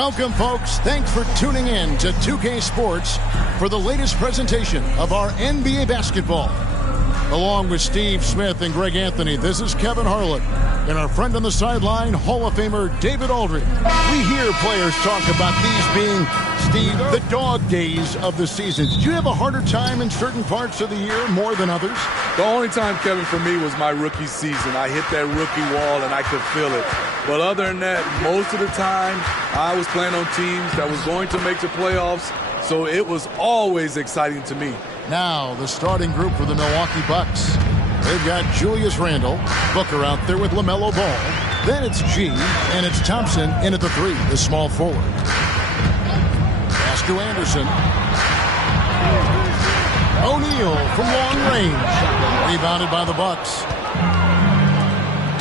Welcome, folks. Thanks for tuning in to 2K Sports for the latest presentation of our NBA basketball. Along with Steve Smith and Greg Anthony, this is Kevin Harlan and our friend on the sideline, Hall of Famer David Aldridge. We hear players talk about these being, Steve, the dog days of the season. Did you have a harder time in certain parts of the year more than others? The only time, Kevin, for me was my rookie season. I hit that rookie wall and I could feel it. But other than that, most of the time, I was playing on teams that was going to make the playoffs, so it was always exciting to me. Now, the starting group for the Milwaukee Bucks. They've got Julius Randle, Booker out there with LaMelo Ball. Then it's G, and it's Thompson in at the 3, the small forward. Pass to Anderson. O'Neal from long range. Rebounded by the Bucks.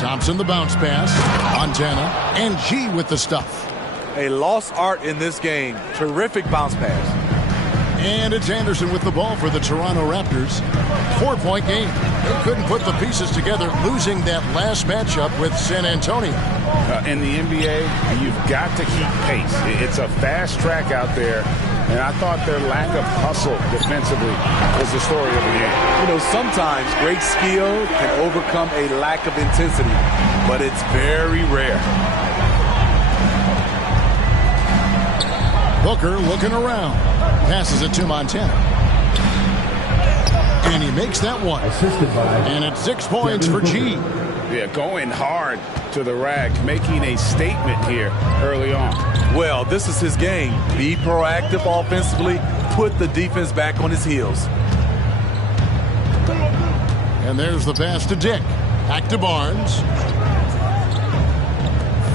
Thompson the bounce pass. Montana and G with the stuff. A lost art in this game. Terrific bounce pass. And it's Anderson with the ball for the Toronto Raptors. 4-point game. They couldn't put the pieces together, losing that last matchup with San Antonio. In the NBA, you've got to keep pace. It's a fast track out there, and I thought their lack of hustle defensively was the story of the game. You know, sometimes great skill can overcome a lack of intensity, but it's very rare. Booker looking around. Passes it to Montana. And he makes that one. And it's 6 points for G. Yeah, going hard to the rack, making a statement here early on. Well, this is his game. Be proactive offensively, put the defense back on his heels. And there's the pass to Dick. Back to Barnes.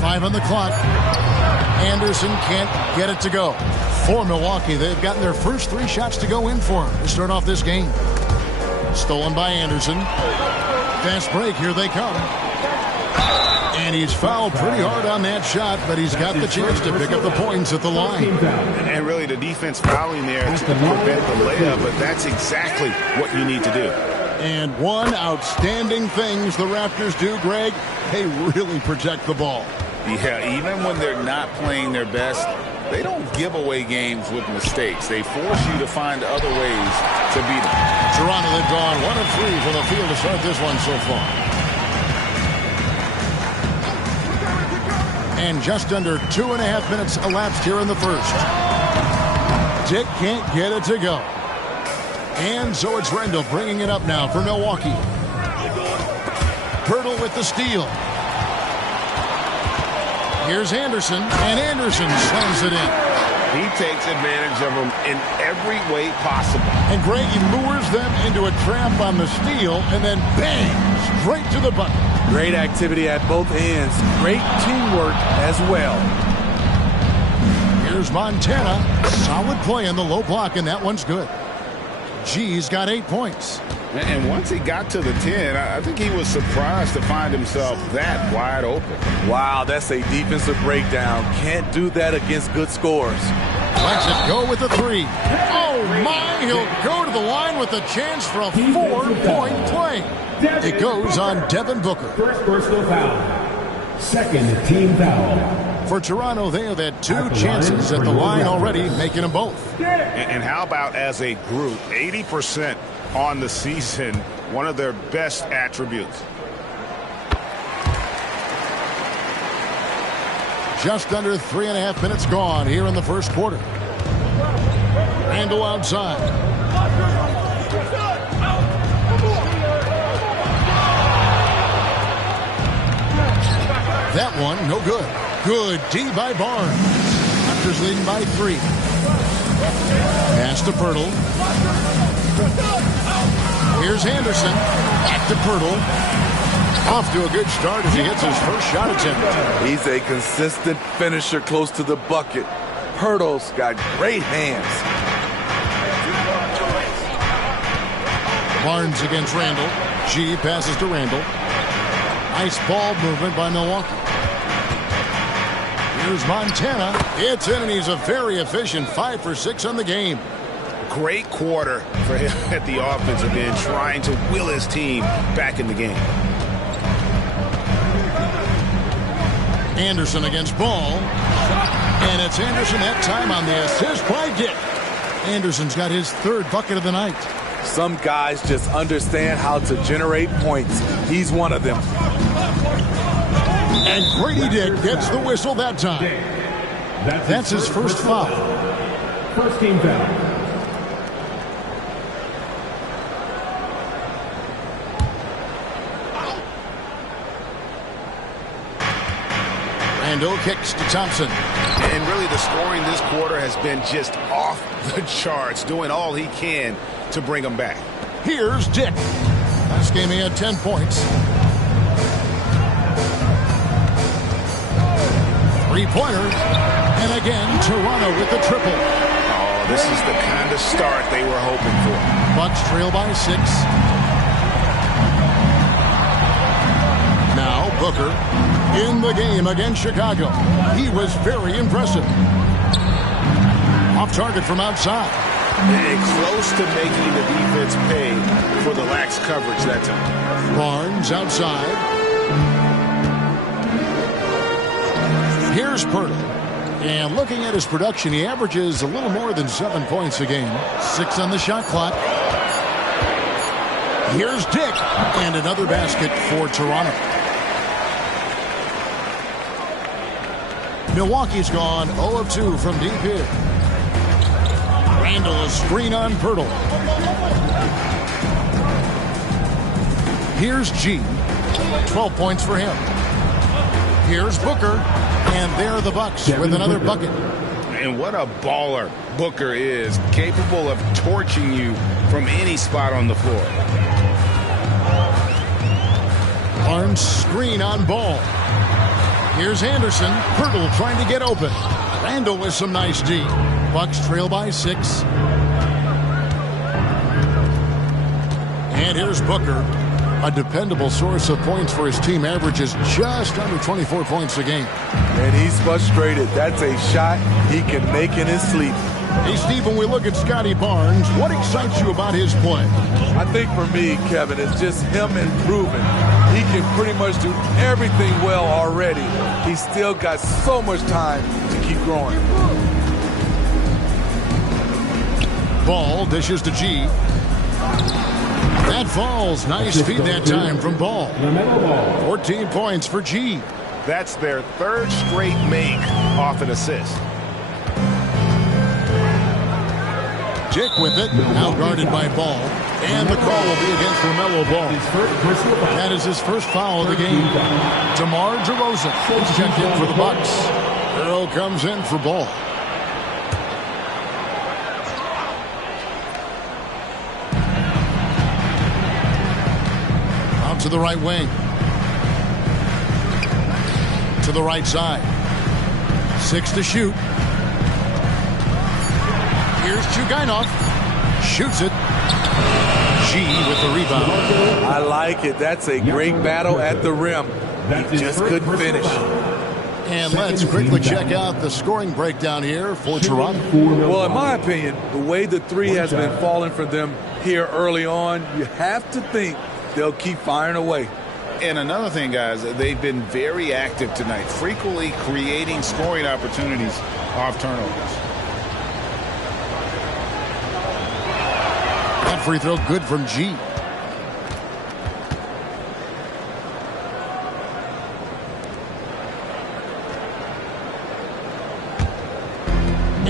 5 on the clock. Anderson can't get it to go. For Milwaukee, they've gotten their first 3 shots to go in for him to start off this game. Stolen by Anderson. Fast break, here they come. And he's fouled pretty hard on that shot, but he's got the chance to pick up the points at the line. And really the defense fouling there to prevent the layup, but that's exactly what you need to do. And one outstanding things the Raptors do, Greg, they really protect the ball. Yeah, even when they're not playing their best, they don't give away games with mistakes. They force you to find other ways to beat them. Toronto, they've gone 1 of 3 from the field to start this one so far. And just under 2.5 minutes elapsed here in the first. Dick can't get it to go. And so it's Randle bringing it up now for Milwaukee. Pirtle with the steal. Here's Anderson, and Anderson slams it in. He takes advantage of them in every way possible. And Greg, he lures them into a trap on the steal, and then bang, straight to the bucket. Great activity at both ends. Great teamwork as well. Here's Montana. Solid play in the low block, and that one's good. G's got 8 points. And once he got to the 10, I think he was surprised to find himself that wide open. Wow, that's a defensive breakdown. Can't do that against good scores. Lets it go with the 3. Oh, my, he'll go to the line with a chance for a 4-point play. It goes on Devin Booker. First personal foul. Second team foul. For Toronto, they have had 2 chances at the line already, making them both. And how about as a group, 80% on the season, one of their best attributes. Just under 3.5 minutes gone here in the first quarter. Randle outside. That one, no good. Good D by Barnes. Raptors leading by 3. Pass to Pirtle. Here's Anderson. Back to Pirtle. Off to a good start as he hits his first shot attempt. He's a consistent finisher close to the bucket. Pirtle's got great hands. Barnes against Randle. G passes to Randle. Nice ball movement by Milwaukee. Here's Montana. It's in, and he's a very efficient 5 for 6 on the game. Great quarter for him at the offensive end, trying to will his team back in the game. Anderson against Ball. And it's Anderson that time on the assist by Dick. Anderson's got his third bucket of the night. Some guys just understand how to generate points. He's one of them. And Grady Dick gets the whistle that time. That's his first foul. First team foul. Randall kicks to Thompson. And really the scoring this quarter has been just off the charts, doing all he can to bring them back. Here's Dick. Last game he had 10 points. 3-pointers. And again, Toronto with the triple. Oh, this is the kind of start they were hoping for. Bucks trail by 6. Now Booker in the game against Chicago. He was very impressive. Off target from outside. And close to making the defense pay for the lax coverage that time. Barnes outside. Here's Pirtle. And looking at his production, he averages a little more than 7 points a game. 6 on the shot clock. Here's Dick. And another basket for Toronto. Milwaukee's gone 0 of 2 from deep here. Randall, a screen on Pirtle. Here's G. 12 points for him. Here's Booker. And there are the Bucks with another bucket. And what a baller Booker is. Capable of torching you from any spot on the floor. Barnes screen on Ball. Here's Anderson. Pirtle trying to get open. Randall with some nice D. Bucks trail by 6. And here's Booker. A dependable source of points for his team, averages just under 24 points a game. And he's frustrated. That's a shot he can make in his sleep. Hey, Steve, when we look at Scotty Barnes, what excites you about his play? I think for me, Kevin, it's just him improving. He can pretty much do everything well already. He's still got so much time to keep growing. Ball dishes to G. That falls. Nice feed that time from Ball. 14 points for G. That's their third straight make off an assist. Dick with it. Now guarded by Ball. And the call will be against LaMelo Ball. That is his first foul of the game. DeMar DeRozan is checked in for the Bucks. Earl comes in for Ball. Out to the right wing. To the right side. 6 to shoot. Here's Chugainov. Shoots it. G with the rebound. I like it. That's a great battle at the rim. He just couldn't finish. And let's quickly check out the scoring breakdown here for Toronto. Well, in my opinion, the way the three has been falling for them here early on, you have to think they'll keep firing away. And another thing, guys, they've been very active tonight, frequently creating scoring opportunities off turnovers. That free throw good from G.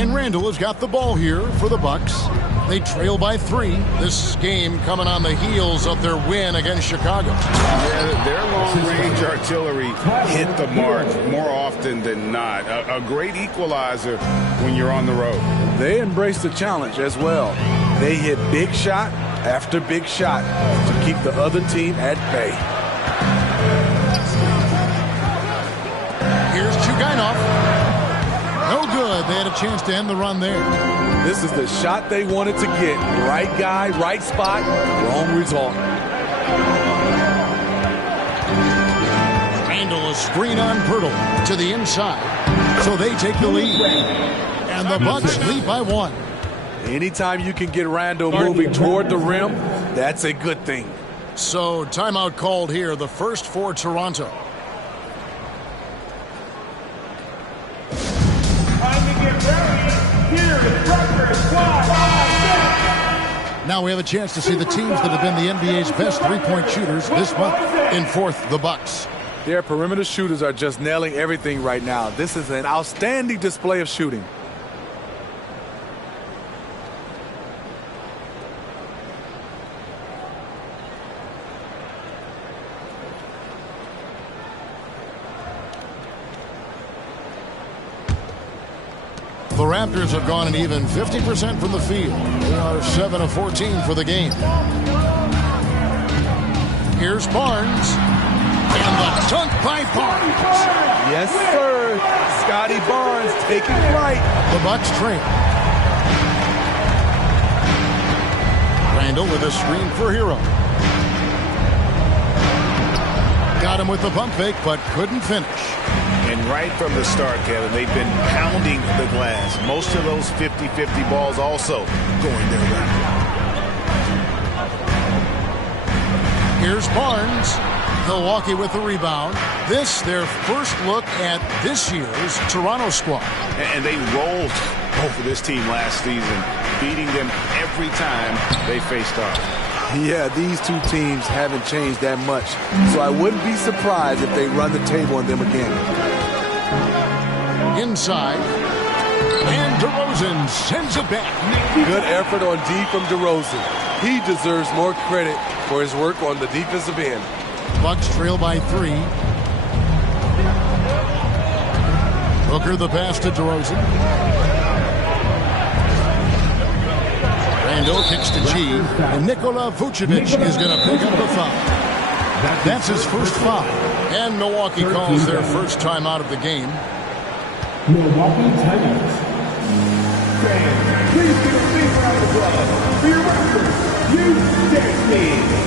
And Randall has got the ball here for the Bucks. They trail by 3. This game coming on the heels of their win against Chicago. Yeah, their long-range artillery hit the mark more often than not. A great equalizer when you're on the road. They embrace the challenge as well. They hit big shot after big shot to keep the other team at bay. Here's Chugainov. No good. They had a chance to end the run there. This is the shot they wanted to get. Right guy, right spot, wrong result. Randall, a screen on Pirtle to the inside. So they take the lead. And the Bucks lead by 1. Anytime you can get Randall moving toward the rim, that's a good thing. So timeout called here, the first for Toronto. Now we have a chance to see the teams that have been the NBA's best three-point shooters this month. In fourth, the Bucks. Their perimeter shooters are just nailing everything right now. This is an outstanding display of shooting. The Raptors have gone an even 50% from the field. They are 7 of 14 for the game. Here's Barnes. And the dunk by Barnes. Yes, sir. Scotty Barnes taking flight. The Bucks trail. Randall with a screen for Hero. Got him with the pump fake, but couldn't finish. And right from the start, Kevin, they've been pounding the glass. Most of those 50-50 balls also going their way. Here's Barnes. Milwaukee with the rebound. This, their first look at this year's Toronto squad. And they rolled over this team last season, beating them every time they faced off. Yeah, these two teams haven't changed that much, so I wouldn't be surprised if they run the table on them again. Inside, and DeRozan sends it back. Good effort on D from DeRozan. He deserves more credit for his work on the defensive end. Bucks trail by 3. Booker the pass to DeRozan. Randall kicks to G, and Nikola Vucevic is going to pick up the foul. That's his first foul. And Milwaukee calls their first time out of the game. Milwaukee timeout. Fans, please give a big round of applause for your referee, you dance me.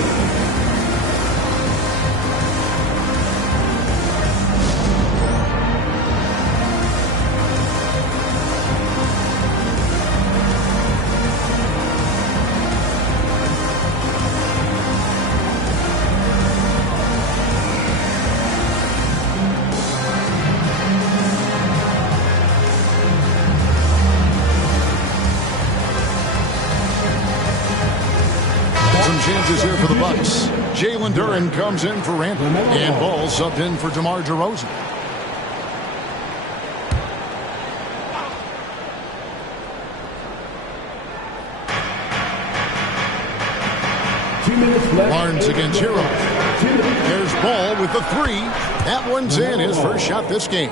Chances here for the Bucks. Jalen Duren comes in for Randall, and Ball subbed in for DeMar DeRozan. Barnes against Hero. There's Ball with the 3. That one's in, his first shot this game.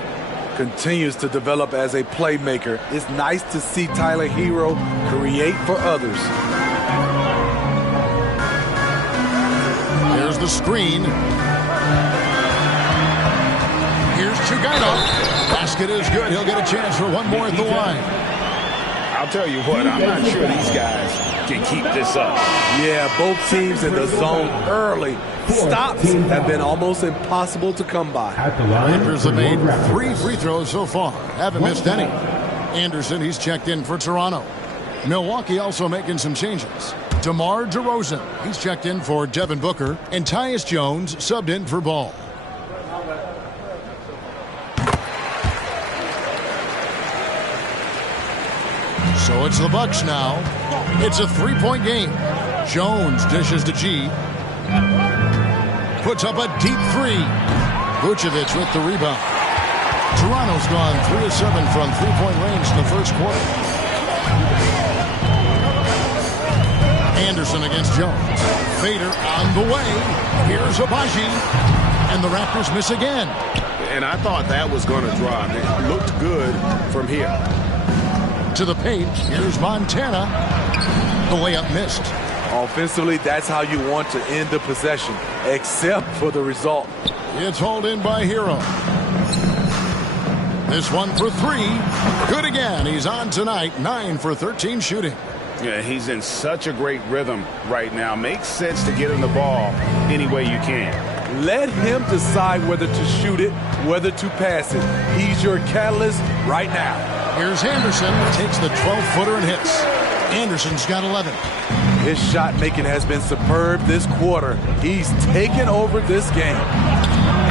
Continues to develop as a playmaker. It's nice to see Tyler Hero create for others. There's the screen. Here's Chugaino. Basket is good. He'll get a chance for one more at the line. I'll tell you what, I'm not sure these guys can keep this up. Yeah, both teams in the zone early. Stops have been almost impossible to come by. Raptors have made 3 free throws so far. Haven't missed any. Anderson, he's checked in for Toronto. Milwaukee also making some changes. DeMar DeRozan, he's checked in for Devin Booker, and Tyus Jones subbed in for Ball. So it's the Bucks now. It's a 3-point game. Jones dishes to G. Puts up a deep 3. Vucevic with the rebound. Toronto's gone 3 of 7 from 3-point range in the first quarter. Anderson against Jones. Fader on the way. Here's Abaji. And the Raptors miss again. And I thought that was going to drop. It looked good from here. To the paint. Here's Montana. The layup missed. Offensively, that's how you want to end the possession, except for the result. It's hauled in by Hero. This one for 3. Good again. He's on tonight. 9 for 13 shooting. Yeah, he's in such a great rhythm right now. Makes sense to get him the ball any way you can. Let him decide whether to shoot it, whether to pass it. He's your catalyst right now. Here's Anderson. Takes the 12-footer and hits. Anderson's got 11. His shot making has been superb this quarter. He's taken over this game.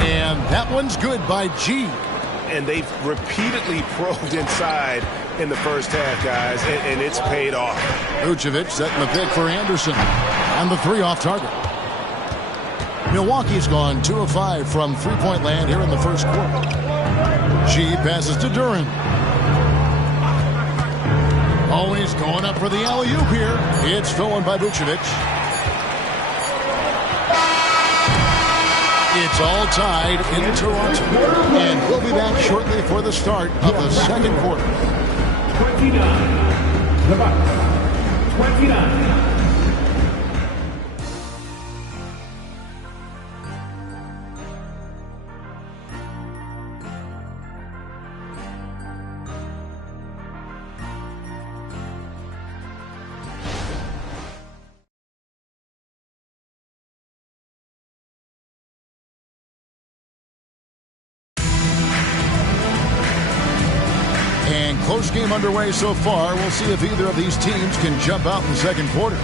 And that one's good by G. And they've repeatedly probed inside in the first half, guys, and it's paid off. Vucevic setting the pick for Anderson. And the 3 off target. Milwaukee's gone 2 of 5 from three-point land here in the first quarter. She passes to Duren. Always going up for the alley-oop here. It's stolen by Vucevic. It's all tied in Toronto. And we'll be back shortly for the start of the second quarter. 29. The Bucks. 29. Close game underway so far. We'll see if either of these teams can jump out in the second quarter.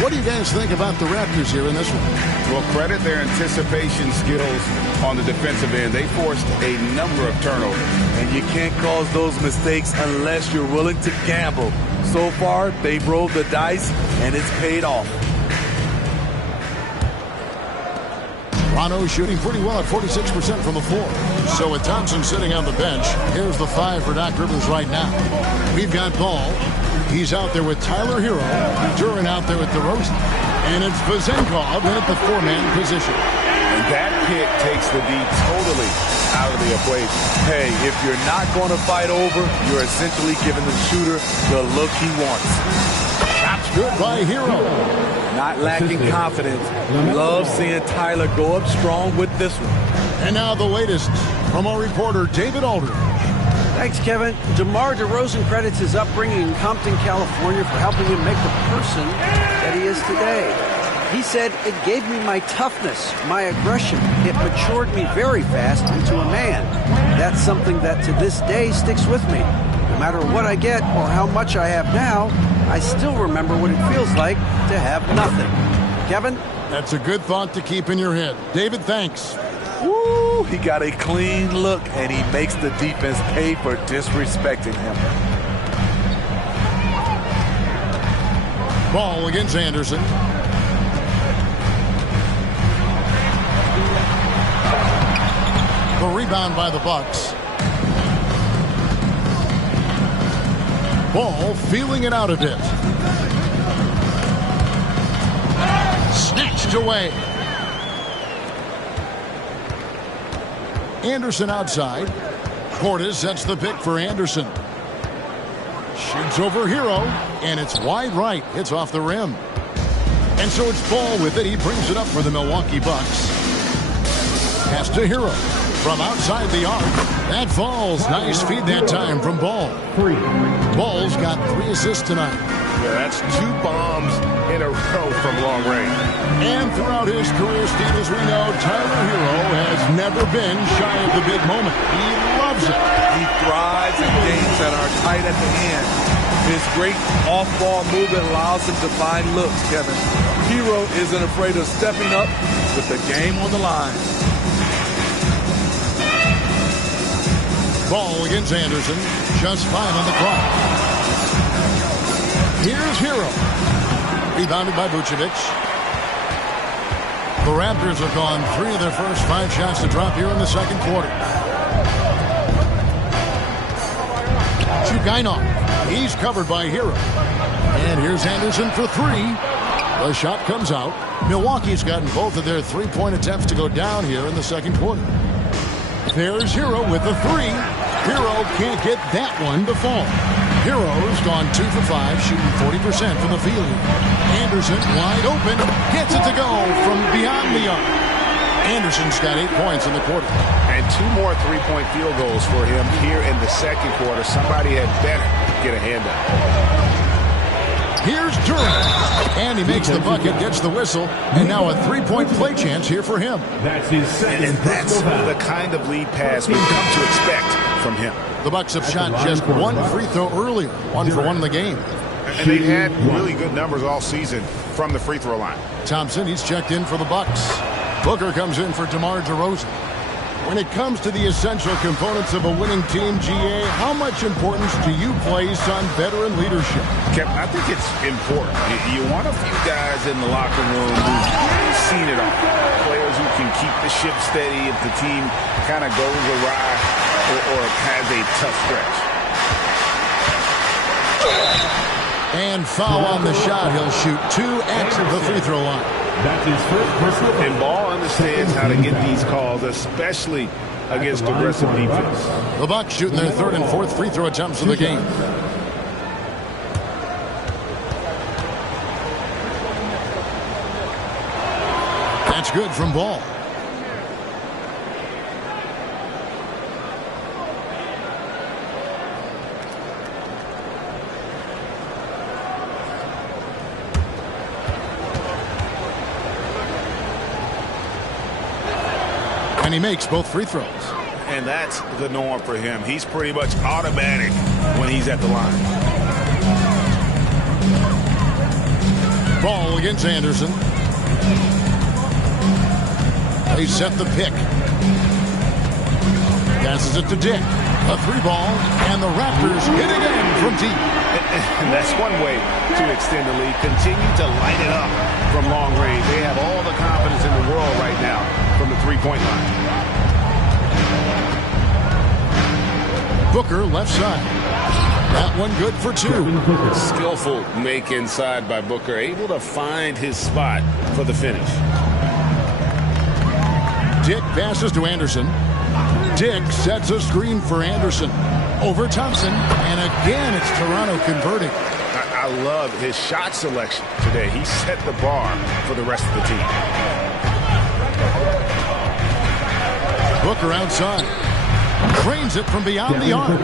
What do you guys think about the Raptors here in this one? Well, credit their anticipation skills on the defensive end. They forced a number of turnovers. And you can't cause those mistakes unless you're willing to gamble. So far, they've rolled the dice, and it's paid off. Rondo shooting pretty well at 46% from the floor. So with Thompson sitting on the bench, here's the 5 for Doc Rivers right now. We've got Ball. He's out there with Tyler Hero. Duren out there with DeRozan. And it's Vezenkov in at the 4-man position. And that pick takes the D totally out of the equation. Hey, if you're not going to fight over, you're essentially giving the shooter the look he wants. Shots good by Hero. Not lacking confidence. Love seeing Tyler go up strong with this one. And now the latest from our reporter, David Aldridge. Thanks, Kevin. DeMar DeRozan credits his upbringing in Compton, California for helping him make the person that he is today. He said, "It gave me my toughness, my aggression. It matured me very fast into a man. That's something that to this day sticks with me. No matter what I get or how much I have now, I still remember what it feels like to have nothing." Kevin? That's a good thought to keep in your head. David, thanks. Woo! He got a clean look, and he makes the defense pay for disrespecting him. Ball against Anderson. The rebound by the Bucks. Ball feeling it out a bit. Snatched away. Anderson outside. Portis sets the pick for Anderson. Shoots over Hero, and it's wide right. Hits off the rim. And so it's Ball with it. He brings it up for the Milwaukee Bucks. Pass to Hero. From outside the arc. That falls. Nice feed that time from Ball. Ball's got 3 assists tonight. Yeah, that's 2 bombs in a row from long range. And throughout his career, Steve, as we know, Tyler Hero has never been shy of the big moment. He loves it. He thrives in games that are tight at the end. His great off-ball movement allows him to find looks, Kevin. Hero isn't afraid of stepping up with the game on the line. Ball against Anderson. Just 5 on the clock. Here's Hero. Rebounded by Vucevic. The Raptors have gone 3 of their first 5 shots to drop here in the second quarter. Chugainov. He's covered by Hero. And here's Anderson for 3. The shot comes out. Milwaukee's gotten both of their 3-point attempts to go down here in the second quarter. There's Hero with the 3. Hero can't get that one to fall. Hero's gone 2 for 5, shooting 40% from the field. Anderson wide open, gets it to go from beyond the arc. Anderson's got 8 points in the quarter. And 2 more 3-point field goals for him here in the second quarter. Somebody had better get a hand up. Here's Duren. And he makes the bucket, gets the whistle, and now a 3-point play chance here for him. That's his second. And that's the kind of lead pass we've come to expect from him. The Bucks have shot just 1 free throw earlier, 1 for 1 in the game. And they've had really good numbers all season from the free throw line. Thompson, he's checked in for the Bucks. Booker comes in for DeMar DeRozan. When it comes to the essential components of a winning team, GA, how much importance do you place on veteran leadership? Kevin, I think it's important. You want a few guys in the locker room who've seen it all. Players who can keep the ship steady if the team kind of goes awry or has a tough stretch. And foul on the shot. He'll shoot 2 at the free throw line. That's his first personal. And Ball understands how to get these calls, especially against aggressive defense. The Bucks shooting their 3rd and 4th free throw attempts of the game. That's good from Ball. And he makes both free throws. And that's the norm for him. He's pretty much automatic when he's at the line. Ball against Anderson. They set the pick. Passes it to Dick. A 3-ball, and the Raptors hit again from deep. And that's one way to extend the lead. Continue to light it up from long range. They have all the confidence in the world right now from the three-point line. Booker left side. That one good for 2. Skillful make inside by Booker. Able to find his spot for the finish. Dick passes to Anderson. Dick sets a screen for Anderson. Over Thompson. And again, it's Toronto converting. I love his shot selection today. He set the bar for the rest of the team. Booker outside. Cranes it from beyond the arc.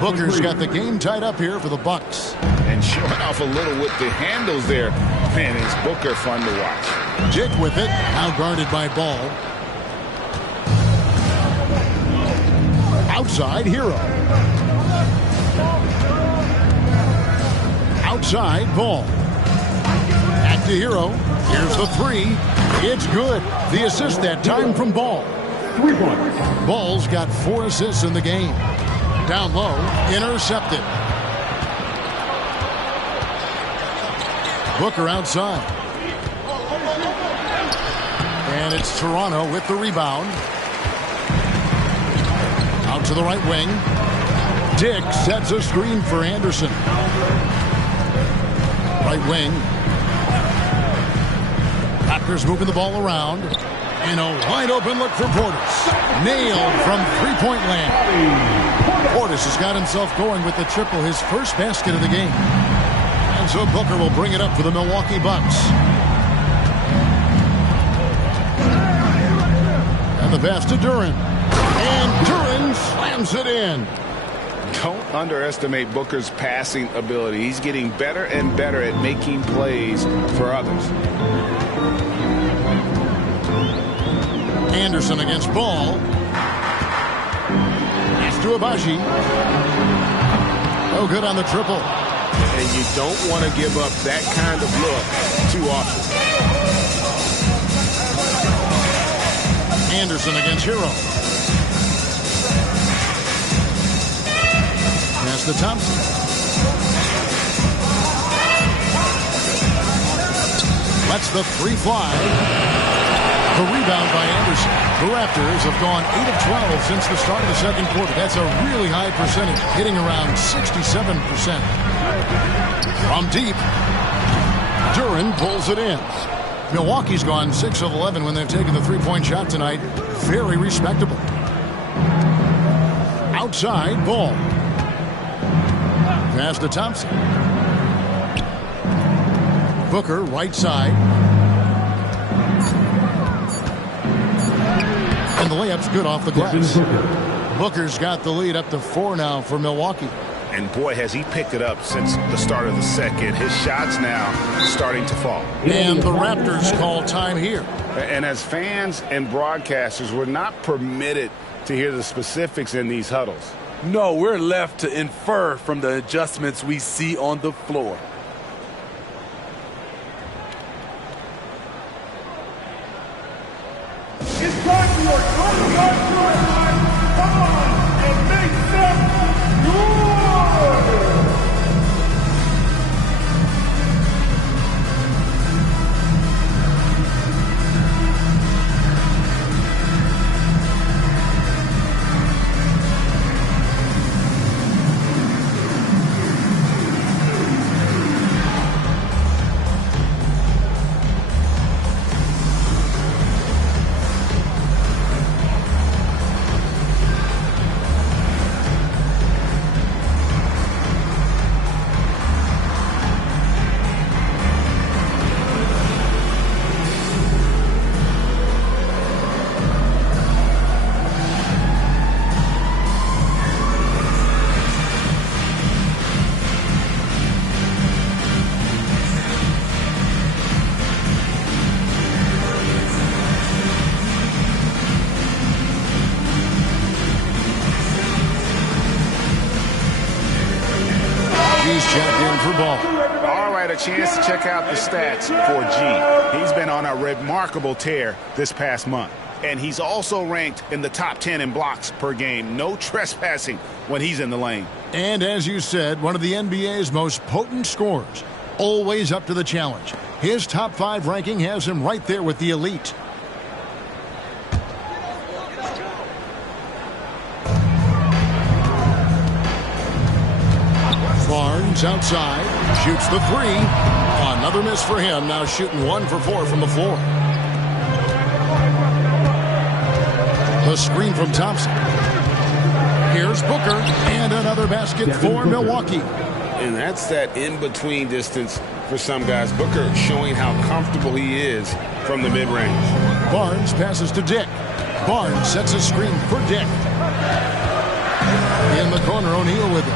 Booker's got the game tied up here for the Bucks. And showing off a little with the handles there. Man, is Booker fun to watch. Dick with it. Now guarded by Ball. Outside, Hero. Outside, Ball. Back to Hero. Here's the 3. It's good. The assist that time from Ball. 3 points. Ball's got 4 assists in the game. Down low, intercepted. Booker outside. And it's Toronto with the rebound. Out to the right wing. Dick sets a screen for Anderson. Right wing. Raptors moving the ball around. And a wide open look for Portis. Nailed from three-point land. Portis has got himself going with the triple, his first basket of the game. And so Booker will bring it up for the Milwaukee Bucks. And the pass to Duren. And Duren slams it in. Don't underestimate Booker's passing ability. He's getting better and better at making plays for others. Anderson against Ball. Pass to Abaji. Oh, good on the triple. And you don't want to give up that kind of look too often. Anderson against Hero. Pass to Thompson. Lets the 3 fly. The rebound by Anderson. The Raptors have gone 8 of 12 since the start of the second quarter. That's a really high percentage, hitting around 67%. From deep, Duren pulls it in. Milwaukee's gone 6 of 11 when they've taken the three-point shot tonight. Very respectable. Outside, Ball. Pass to Thompson. Booker, right side. And the layup's good off the glass. Booker's got the lead up to 4 now for Milwaukee. And boy, has he picked it up since the start of the second. His shots now starting to fall. And the Raptors call time here. And as fans and broadcasters, we're not permitted to hear the specifics in these huddles. No, we're left to infer from the adjustments we see on the floor. It's time for your G's checked in for ball. All right, a chance to check out the stats for G. He's been on a remarkable tear this past month. And he's also ranked in the top 10 in blocks per game. No trespassing when he's in the lane. And as you said, one of the NBA's most potent scorers. Always up to the challenge. His top 5 ranking has him right there with the elite. Barnes outside. Shoots the 3. Another miss for him. Now shooting 1 for 4 from the floor. The screen from Thompson. Here's Booker, and another basket for Milwaukee. And that's that in-between distance for some guys. Booker showing how comfortable he is from the mid-range. Barnes passes to Dick. Barnes sets a screen for Dick. In the corner, O'Neal with it.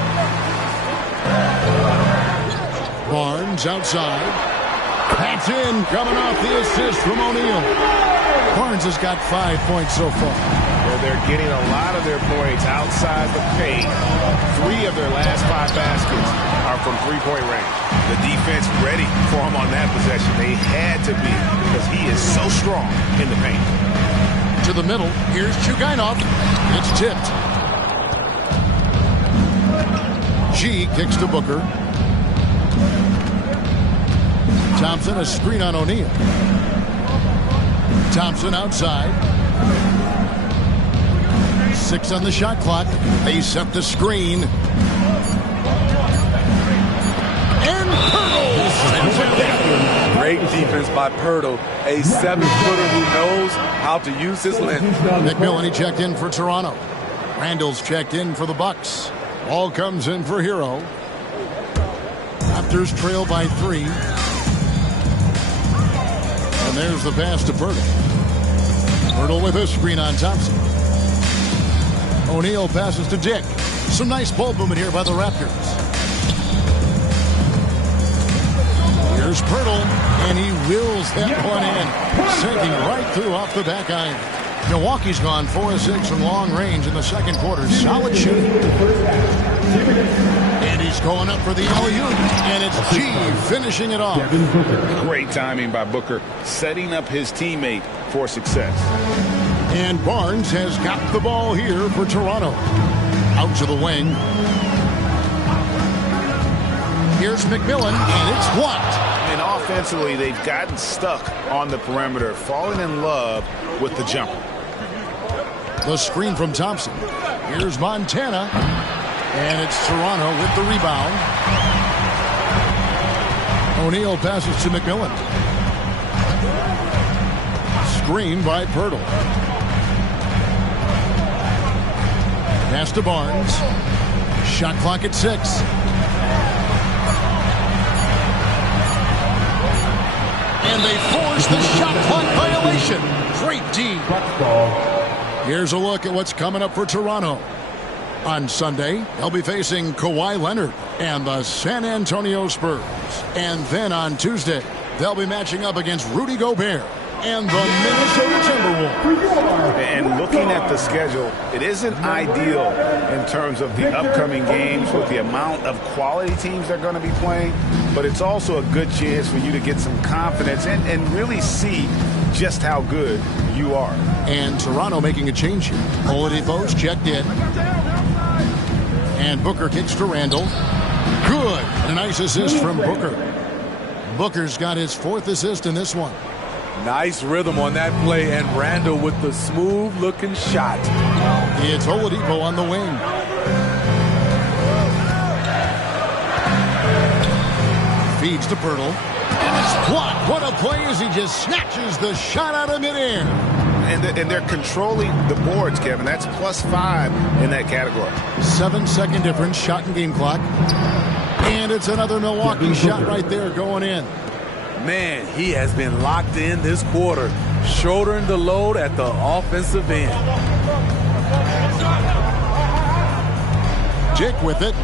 Barnes outside. That's in, coming off the assist from O'Neal. Barnes has got 5 points so far. They're getting a lot of their points outside the paint. 3 of their last 5 baskets are from three-point range. The defense ready for him on that possession. They had to be because he is so strong in the paint. To the middle. Here's Chugainov. It's tipped. G kicks to Booker. Thompson, a screen on O'Neal. Thompson outside. 6 on the shot clock. They set the screen. And Pirtle! Great defense by Pirtle. A 7-footer who knows how to use his length. McMillan, he checked in for Toronto. Randall's checked in for the Bucks. Ball comes in for Hero. Raptors trail by 3. And there's the pass to Pirtle. Pirtle with a screen on Thompson. O'Neal passes to Dick. Some nice ball movement here by the Raptors. Here's Pirtle, and he wills that one in. Sinking right through off the back iron. Milwaukee's gone 4 of 6 from long range in the second quarter. Solid shooting. And he's going up for the alley-oop. And it's G finishing it off. Great timing by Booker, setting up his teammate for success. And Barnes has got the ball here for Toronto. Out to the wing. Here's McMillan, and it's blocked. And offensively, they've gotten stuck on the perimeter, falling in love with the jumper. The screen from Thompson. Here's Montana. And it's Toronto with the rebound. O'Neal passes to McMillan. Screen by Pirtle. Pass to Barnes. Shot clock at 6. And they force the shot clock violation. Great D. Here's a look at what's coming up for Toronto. On Sunday, they'll be facing Kawhi Leonard and the San Antonio Spurs. And then on Tuesday, they'll be matching up against Rudy Gobert and the Minnesota Timberwolves. And looking at the schedule, it isn't ideal in terms of the upcoming games with the amount of quality teams they're going to be playing, but it's also a good chance for you to get some confidence and really see just how good you are. And Toronto making a change here. Oladipo's checked in. And Booker kicks to Randall. Good. And a nice assist from Booker. Booker's got his 4th assist in this one. Nice rhythm on that play, and Randall with the smooth-looking shot. It's Oladipo on the wing. Feeds to Pirtle. And it's blocked. What a play as he just snatches the shot out of midair. And they're controlling the boards, Kevin. That's +5 in that category. 7-second difference, shot and game clock. And it's another Milwaukee shot right there going in. Man, he has been locked in this quarter, shouldering the load at the offensive end. Dick with it.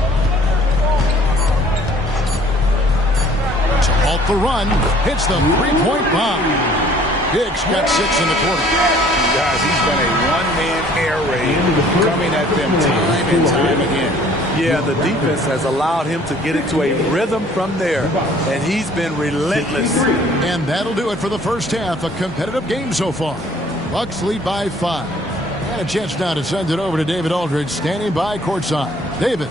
To halt the run, hits the three-point bomb. Dick's got 6 in the quarter. Guys, he's been a one-man air raid coming at them time and time again. Yeah, the defense has allowed him to get into a rhythm from there, and he's been relentless. And that'll do it for the first half. A competitive game so far. Bucks lead by 5. And a chance now to send it over to David Aldridge, standing by courtside. David.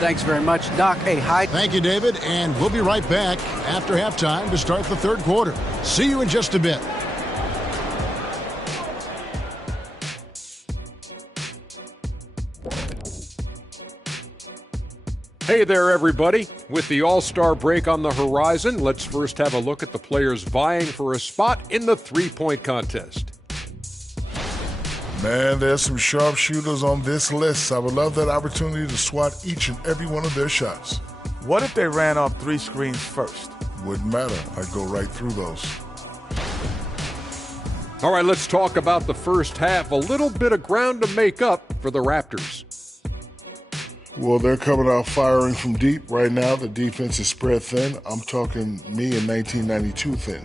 Thanks very much, Doc. Hey, hi. Thank you, David. And we'll be right back after halftime to start the third quarter. See you in just a bit. Hey there, everybody. With the All-Star break on the horizon, let's first have a look at the players vying for a spot in the three-point contest. Man, there's some sharpshooters on this list. I would love that opportunity to swat each and every one of their shots. What if they ran off 3 screens first? Wouldn't matter. I'd go right through those. All right, let's talk about the first half. A little bit of ground to make up for the Raptors. Well, they're coming out firing from deep. Right now, the defense is spread thin. I'm talking me in 1992 thin.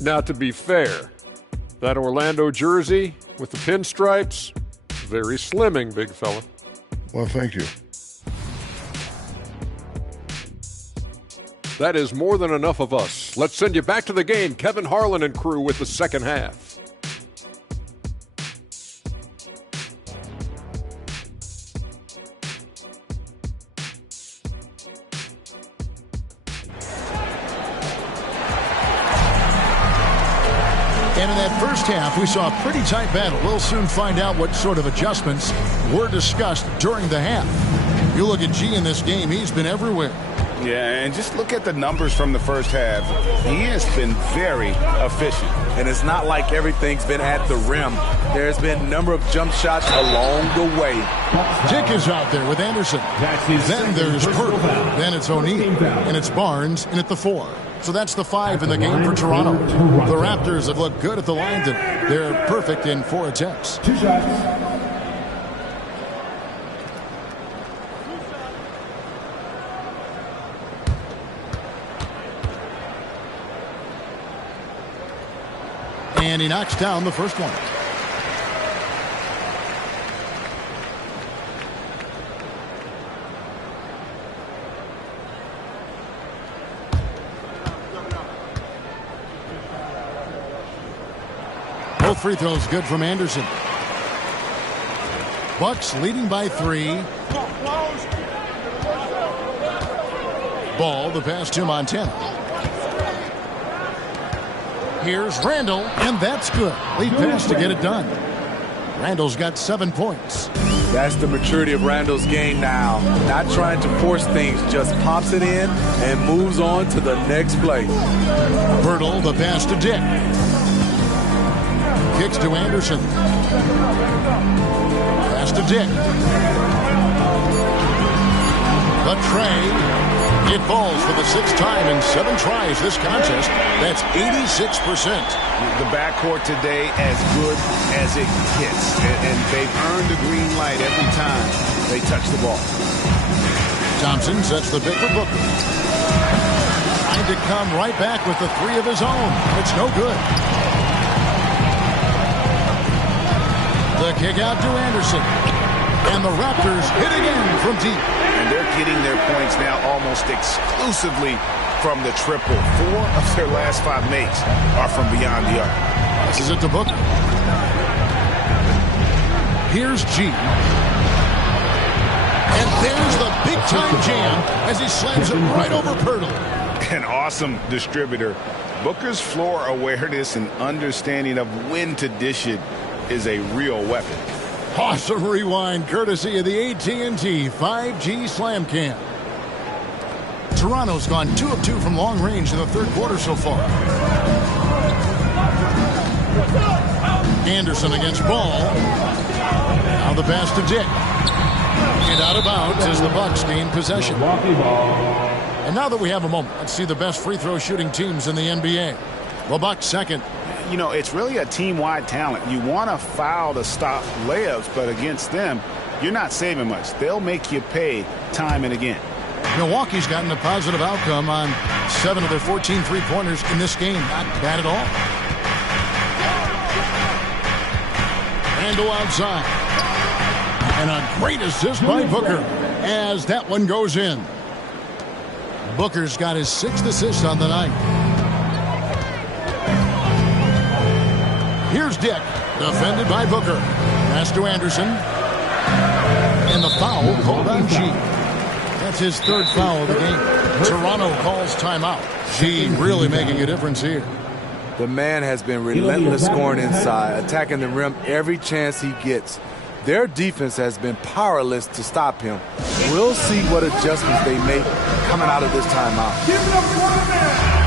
Now, to be fair, that Orlando jersey with the pinstripes, very slimming, big fella. Well, thank you. That is more than enough of us. Let's send you back to the game. Kevin Harlan and crew with the second half. And in that first half, we saw a pretty tight battle. We'll soon find out what sort of adjustments were discussed during the half. You look at G in this game, he's been everywhere. Yeah, and just look at the numbers from the first half. He has been very efficient. And it's not like everything's been at the rim. There's been a number of jump shots along the way. Dick is out there with Anderson. Then there's Purtle. Then it's O'Neal. And it's Barnes in at the 4. So that's the 5 in the game for Toronto. The Raptors have looked good at the line today. They're perfect in 4 attempts. 2 shots. And he knocks down the first one. Both free throws good from Anderson. Bucks leading by 3. Ball, the pass to Montana. Here's Randall, and that's good. Lead pass to get it done. Randall's got 7 points. That's the maturity of Randall's game now. Not trying to force things, just pops it in and moves on to the next play. Purtle, the pass to Dick. Kicks to Anderson. Pass to Dick. The tray. It falls for the 6th time in 7 tries this contest. That's 86%. The backcourt today as good as it gets. And they've earned the green light every time they touch the ball. Thompson sets the pick for Booker. Trying to come right back with the 3 of his own. It's no good. The kick out to Anderson. And the Raptors hit again from deep. And they're getting their points now almost exclusively from the triple. 4 of their last 5 makes are from beyond the arc. This is it to Booker. Here's G. And there's the big-time jam as he slams it right over Purtle. An awesome distributor. Booker's floor awareness and understanding of when to dish it is a real weapon. Awesome rewind courtesy of the AT&T 5G Slam Cam. Toronto's gone 2 of 2 from long range in the third quarter so far. Anderson against Ball. Now the pass to Dick. And out of bounds as the Bucks gain possession. And now that we have a moment, let's see the best free throw shooting teams in the NBA. The Bucks second. You know, it's really a team-wide talent. You want to foul to stop layups, but against them, you're not saving much. They'll make you pay time and again. Milwaukee's gotten a positive outcome on 7 of their 14 three-pointers in this game. Not bad at all. Randall outside. And a great assist by Booker. as that one goes in. Booker's got his 6th assist on the night. Here's Dick, defended by Booker. Pass to Anderson. And the foul called on G. That's his 3rd foul of the game. Toronto calls timeout. G really making a difference here. The man has been relentless scoring inside, attacking the rim every chance he gets. Their defense has been powerless to stop him. We'll see what adjustments they make coming out of this timeout. Give it up for the man.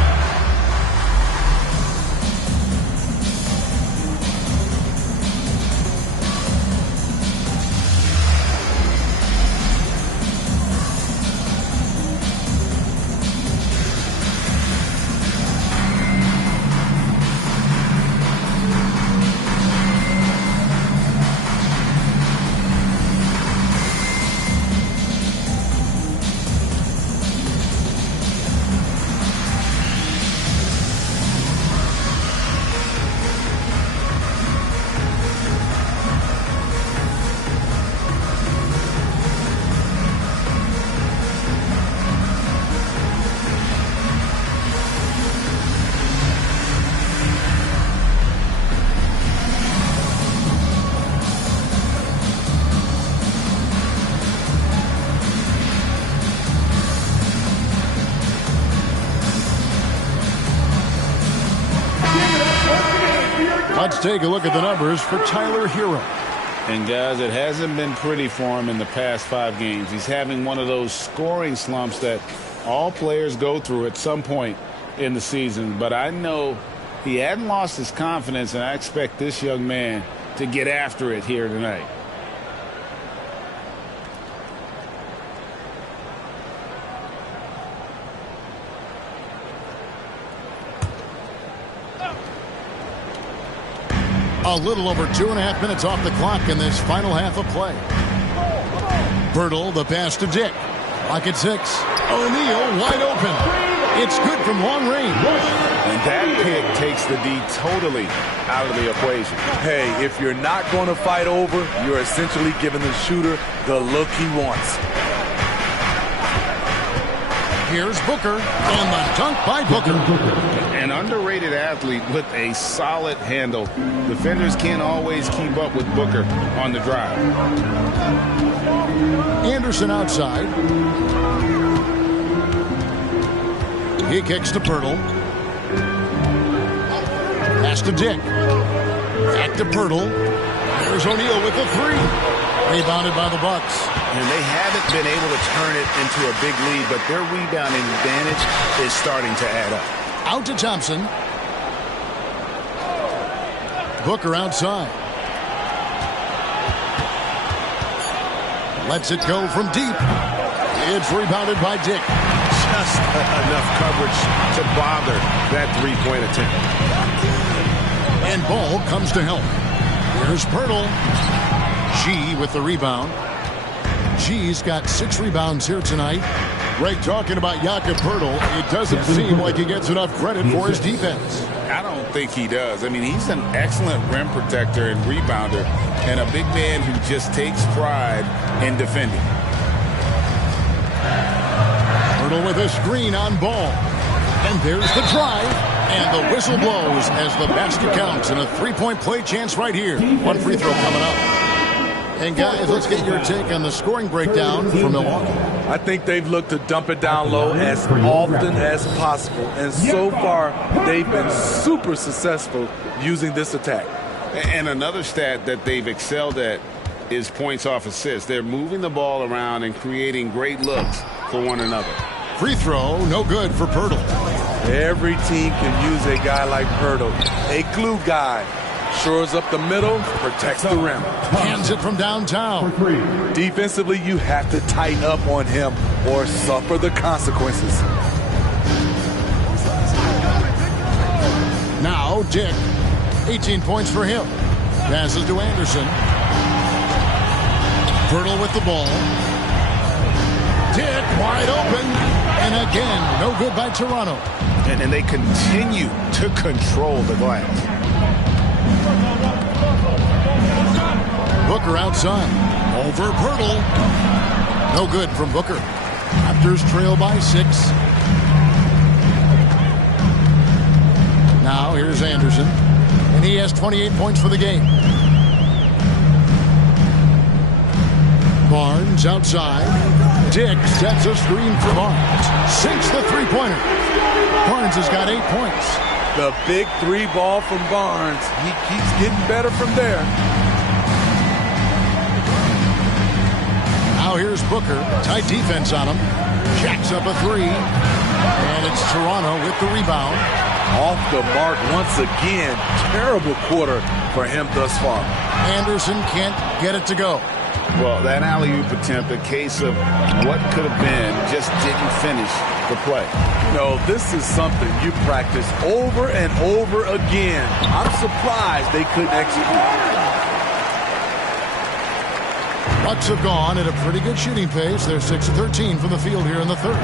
Let's take a look at the numbers for Tyler Hero. And, guys, it hasn't been pretty for him in the past 5 games. He's having one of those scoring slumps that all players go through at some point in the season. But I know he hadn't lost his confidence, and I expect this young man to get after it here tonight. A little over 2.5 minutes off the clock in this final half of play. Birtle, the pass to Dick. Lock at 6. O'Neal wide open. It's good from long range. And that pick takes the D totally out of the equation. Hey, if you're not going to fight over, you're essentially giving the shooter the look he wants. Here's Booker, and the dunk by Booker. An underrated athlete with a solid handle. Defenders can't always keep up with Booker on the drive. Anderson outside. He kicks to Pirtle. Pass to Dick. Back to Pirtle. There's O'Neal with the 3. Rebounded by the Bucks. And they haven't been able to turn it into a big lead, but their rebounding advantage is starting to add up. Out to Thompson. Booker outside. Lets it go from deep. It's rebounded by Dick. Just enough coverage to bother that 3-point attempt. And ball comes to help. Here's Pirtle. G with the rebound. G's got 6 rebounds here tonight. Greg, talking about Jakob Pirtle, it doesn't seem like he gets enough credit for his defense. I don't think he does. I mean, he's an excellent rim protector and rebounder, and a big man who just takes pride in defending. Pirtle with a screen on ball. And there's the drive. And the whistle blows as the basket counts, and a 3-point play chance right here. One free throw coming up. And guys, let's get your take on the scoring breakdown for Milwaukee. I think they've looked to dump it down low as often as possible. And so far, they've been super successful using this attack. And another stat that they've excelled at is points off assists. They're moving the ball around and creating great looks for one another. Free throw, no good for Pirtle. Every team can use a guy like Pirtle, a glue guy. Shores up the middle, protects the rim. Hands it from downtown. Defensively, you have to tighten up on him or suffer the consequences. Now Dick, 18 points for him. Passes to Anderson. Pirtle with the ball. Dick wide open. And again, no good by Toronto. And they continue to control the glass. Booker outside. Over Pirtle. No good from Booker. Raptors trail by 6. Now here's Anderson. And he has 28 points for the game. Barnes outside. Dick sets a screen for Barnes. Sinks the three-pointer. Barnes has got 8 points. The big 3 ball from Barnes. He keeps getting better from there. Now here's Booker. Tight defense on him. Jacks up a 3. And it's Toronto with the rebound. Off the mark once again. Terrible quarter for him thus far. Anderson can't get it to go. Well, that alley-oop attempt, a case of what could have been, just didn't finish the play. No, this is something you practice over and over again. I'm surprised they couldn't execute. Bucks have gone at a pretty good shooting pace. They're 6 of 13 from the field here in the third.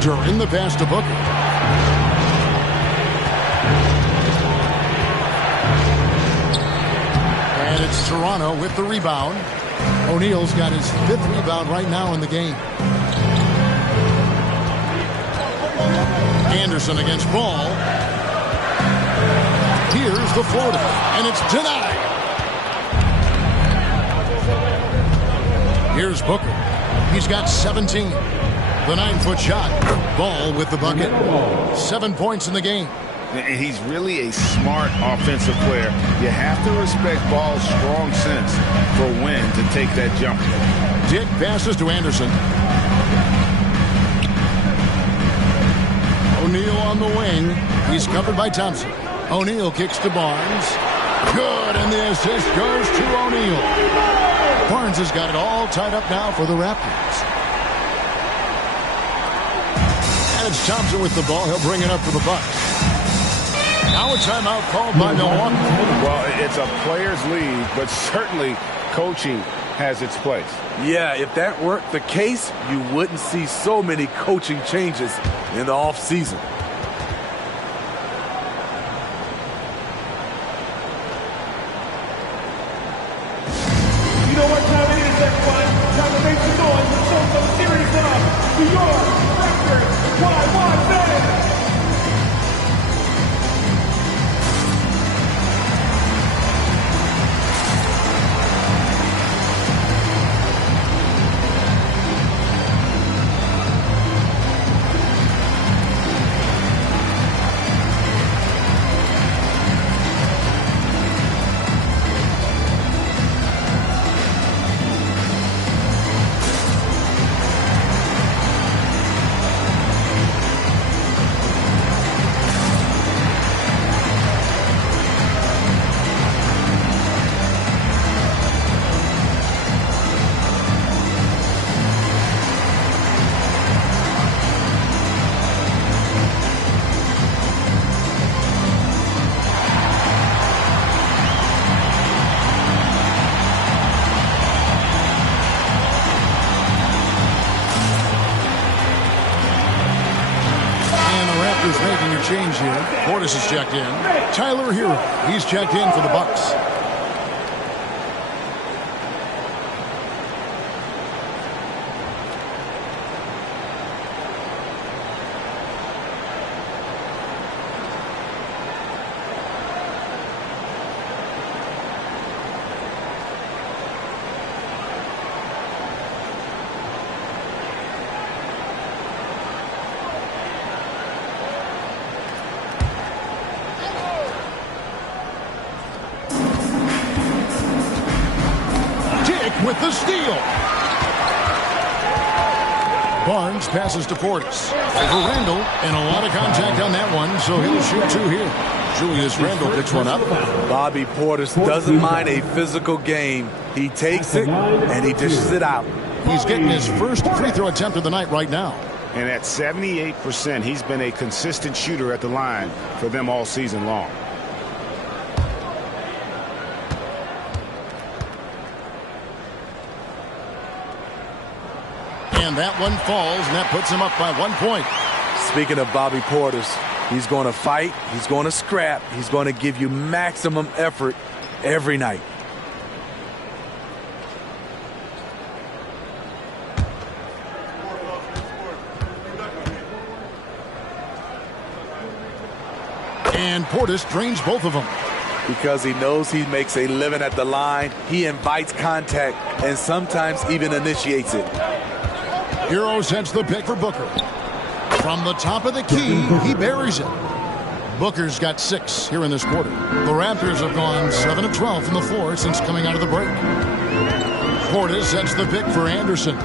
During the pass to Booker. And it's Toronto with the rebound. O'Neal's got his 5th rebound right now in the game. Anderson against Ball. Here's the floater, and it's denied. Here's Booker. He's got 17. The 9-foot shot. Ball with the bucket. 7 points in the game. And he's really a smart offensive player. You have to respect Ball's strong sense for when to take that jumper. Dick passes to Anderson. O'Neal on the wing. He's covered by Thompson. O'Neal kicks to Barnes. Good, and the assist goes to O'Neal. Barnes has got it all tied up now for the Raptors. And it's Thompson with the ball. He'll bring it up for the Bucks. Now a timeout called by Milwaukee. Well, it's a player's league, but certainly coaching has its place. Yeah, if that weren't the case, you wouldn't see so many coaching changes in the offseason. You know what time it is, everyone? Time to make some noise and show some serious love to your Raptors. Y1 making a change here. Portis is checked in. Tyler Hero, he's checked in for the Bucks. With the steal. Barnes passes to Portis. Over Randall, and a lot of contact on that one, so he'll shoot 2 here. Julius Randall picks one up. Bobby Portis doesn't mind a physical game. He takes it, and he dishes it out. He's getting his first free throw attempt of the night right now. And at 78%, he's been a consistent shooter at the line for them all season long. And that one falls, and that puts him up by 1 point. Speaking of Bobby Portis, he's going to fight, he's going to scrap, he's going to give you maximum effort every night. And Portis drains both of them. Because he knows he makes a living at the line, he invites contact and sometimes even initiates it. Hero sends the pick for Booker. From the top of the key, he buries it. Booker's got 6 here in this quarter. The Raptors have gone 7 of 12 from the floor since coming out of the break. Portis sets the pick for Anderson.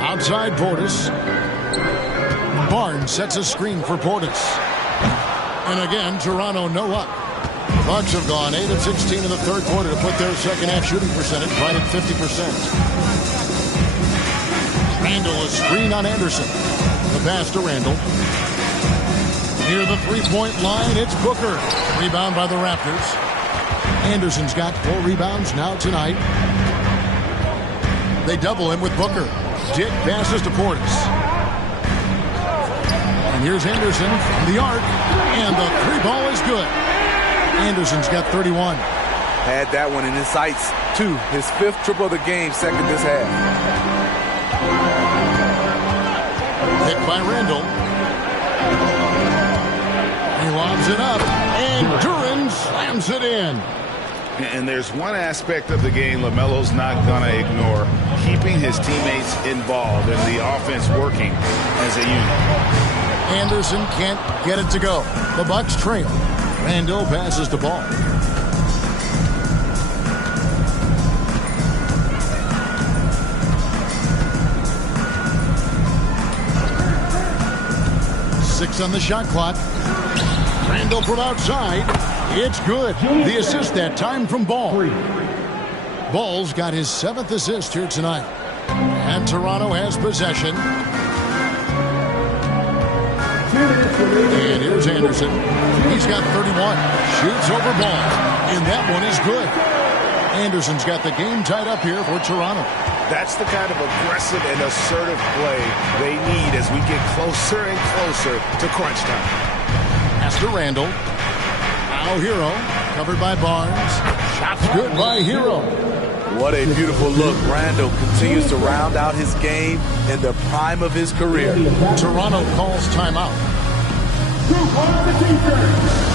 Outside Portis. Barnes sets a screen for Portis. And again, Toronto no up. Bucks have gone 8 of 16 in the third quarter to put their second half shooting percentage right at 50%. Randall a screen on Anderson. The pass to Randall. Near the three-point line, it's Booker. Rebound by the Raptors. Anderson's got 4 rebounds now tonight. They double him with Booker. Dick passes to Portis. And here's Anderson from the arc. And the 3-ball is good. Anderson's got 31. Had that one in his sights, too. His 5th triple of the game, second this half. Picked by Randall. He lobs it up. And Duran slams it in. And there's one aspect of the game LaMelo's not going to ignore. Keeping his teammates involved and the offense working as a unit. Anderson can't get it to go. The Bucks trail. Randall passes the ball. Six on the shot clock. Randall from outside. It's good. The assist that time from Ball. Ball's got his 7th assist here tonight. And Toronto has possession. And here's Anderson. He's got 31. Shoots over Ball. And that one is good. Anderson's got the game tied up here for Toronto. That's the kind of aggressive and assertive play they need as we get closer and closer to crunch time. Pass to Randall. Now Hero. Covered by Barnes. Shot's good by Hero. What a beautiful look. Randall continues to round out his game in the prime of his career. Toronto calls timeout. Who wants the defense?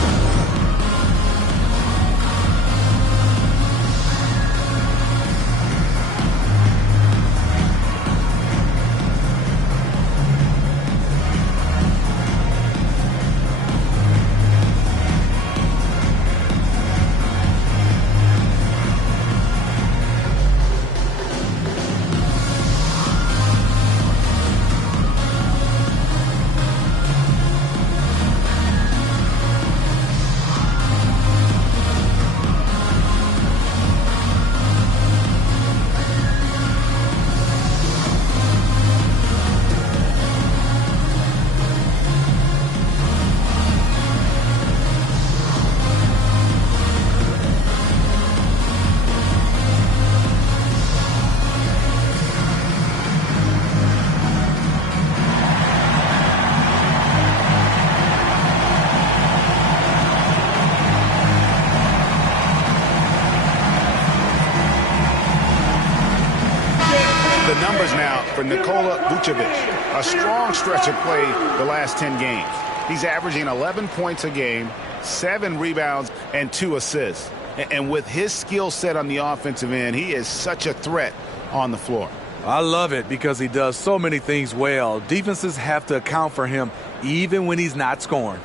A strong stretch of play the last 10 games. He's averaging 11 points a game, 7 rebounds, and 2 assists. And with his skill set on the offensive end, he is such a threat on the floor. I love it because he does so many things well. Defenses have to account for him even when he's not scoring.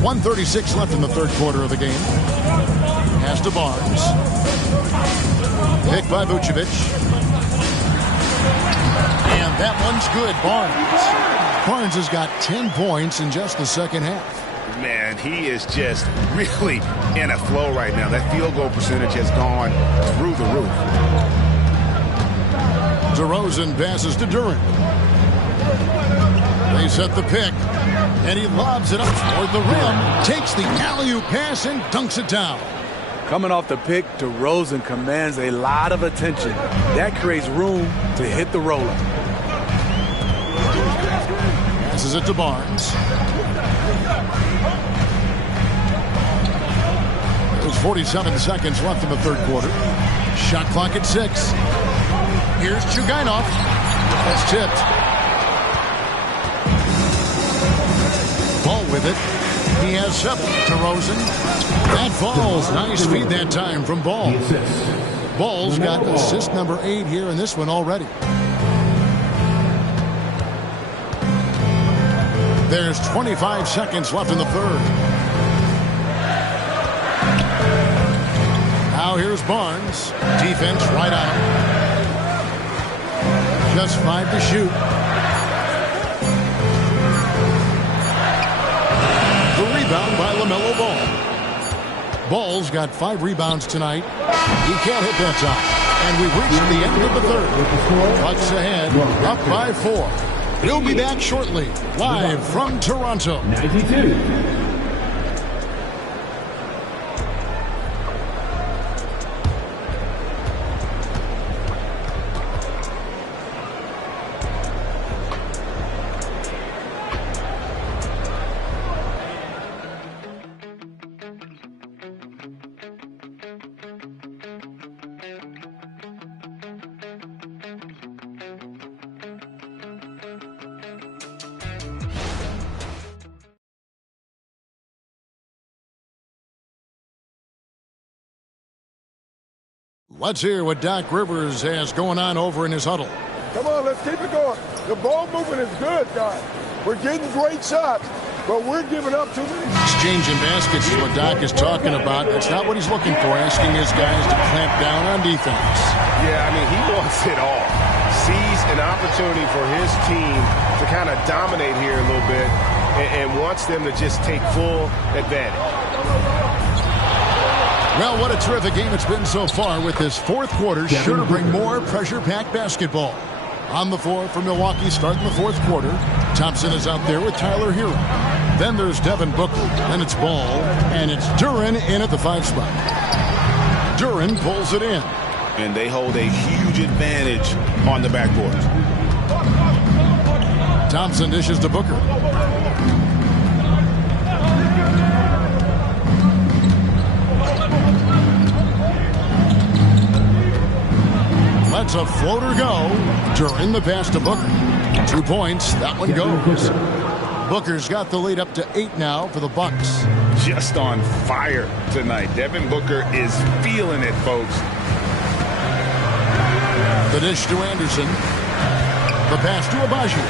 1:36 left in the third quarter of the game. Pass to Barnes. Picked by Vucevic. And that one's good. Barnes has got 10 points in just the second half. Man, he is just really in a flow right now. That field goal percentage has gone through the roof. DeRozan passes to Duran. They set the pick. And he lobs it up toward the rim. Takes the alley-oop pass and dunks it down. Coming off the pick, DeRozan commands a lot of attention. That creates room to hit the roller. Passes it to Barnes. There's 47 seconds left in the third quarter. Shot clock at 6. Here's Chugainov. It's tipped. Ball with it. He has 7 to Rosen. That falls. Nice feed that time from Ball. Ball's got assist number 8 here in this one already. There's 25 seconds left in the third. Now here's Barnes. Defense right on him. Just 5 to shoot. The rebound by LaMelo Ball. Ball's got 5 rebounds tonight. He can't hit that time. And we've reached the end of the third. Bucks ahead, up by 4. He'll be back shortly, live from Toronto. 92. Let's hear what Doc Rivers has going on over in his huddle. Come on, let's keep it going. The ball movement is good, guys. We're getting great shots, but we're giving up too many. Exchanging baskets is what Doc is talking about. That's not what he's looking for, asking his guys to clamp down on defense. Yeah, I mean, he wants it all. Sees an opportunity for his team to kind of dominate here a little bit and wants them to just take full advantage. Well, what a terrific game it's been so far with this fourth quarter. Sure to bring more pressure-packed basketball. On the floor for Milwaukee starting the fourth quarter. Thompson is out there with Tyler Hero. Then there's Devin Booker. Then it's Ball. And it's Duren in at the 5 spot. Duren pulls it in. And they hold a huge advantage on the backboard. Thompson dishes to Booker. Lets a floater go. Duren the pass to Booker. 2 points. That one goes. Booker's got the lead up to 8 now for the Bucks. Just on fire tonight. Devin Booker is feeling it, folks. The dish to Anderson. The pass to Abaji.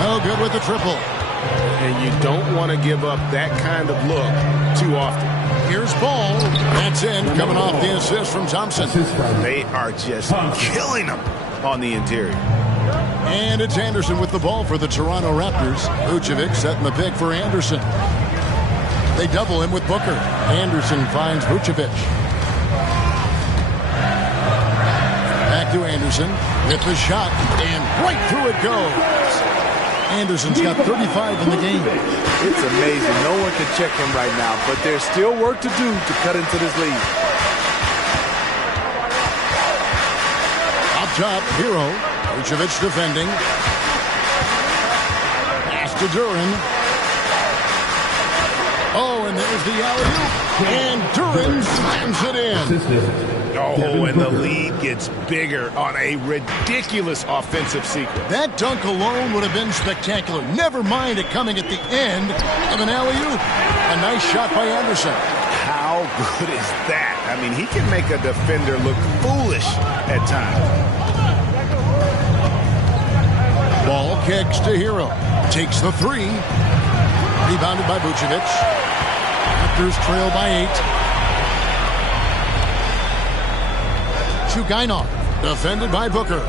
No good with the triple. And you don't want to give up that kind of look too often. Here's Ball. That's in. Coming off the assist from Thompson. They are just killing them on the interior. And it's Anderson with the ball for the Toronto Raptors. Vucevic setting the pick for Anderson. They double him with Booker. Anderson finds Vucevic. Back to Anderson with the shot. And right through it goes. Anderson's got 35 in the game. It's amazing. No one can check him right now, but there's still work to do to cut into this lead. Up top, Hero. Vucevic defending. Pass to Duren. Oh, and there's the alley-oop. And Duren slams it in. Oh, and the lead gets bigger on a ridiculous offensive sequence. That dunk alone would have been spectacular. Never mind it coming at the end of an alley-oop. A nice shot by Anderson. How good is that? I mean, he can make a defender look foolish at times. Ball kicks to Hero. Takes the 3. Rebounded by Vucevic. Raptors trail by 8. To Gainov. Defended by Booker.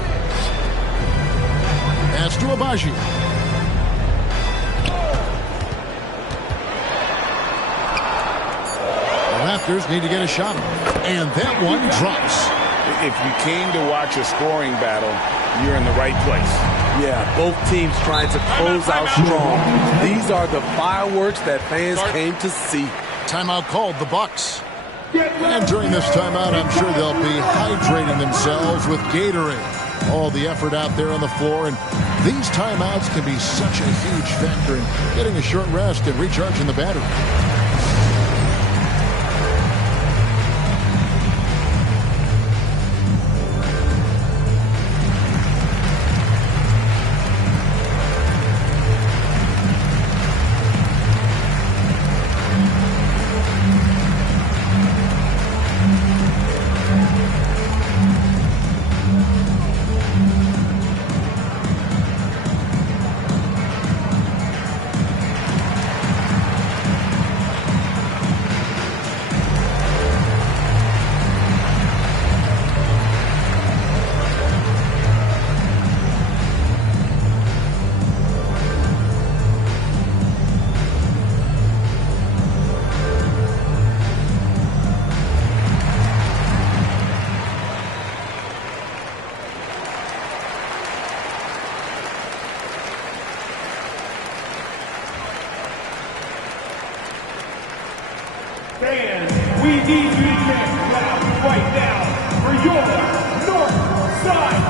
Pass to Abaji. The Raptors need to get a shot. And that one drops. If you came to watch a scoring battle, you're in the right place. Yeah, both teams trying to close out strong. These are the fireworks that fans came to see. Timeout called the Bucks. And during this timeout, I'm sure they'll be hydrating themselves with Gatorade. All the effort out there on the floor, and these timeouts can be such a huge factor in getting a short rest and recharging the battery. We need you to get loud right now for your North Side.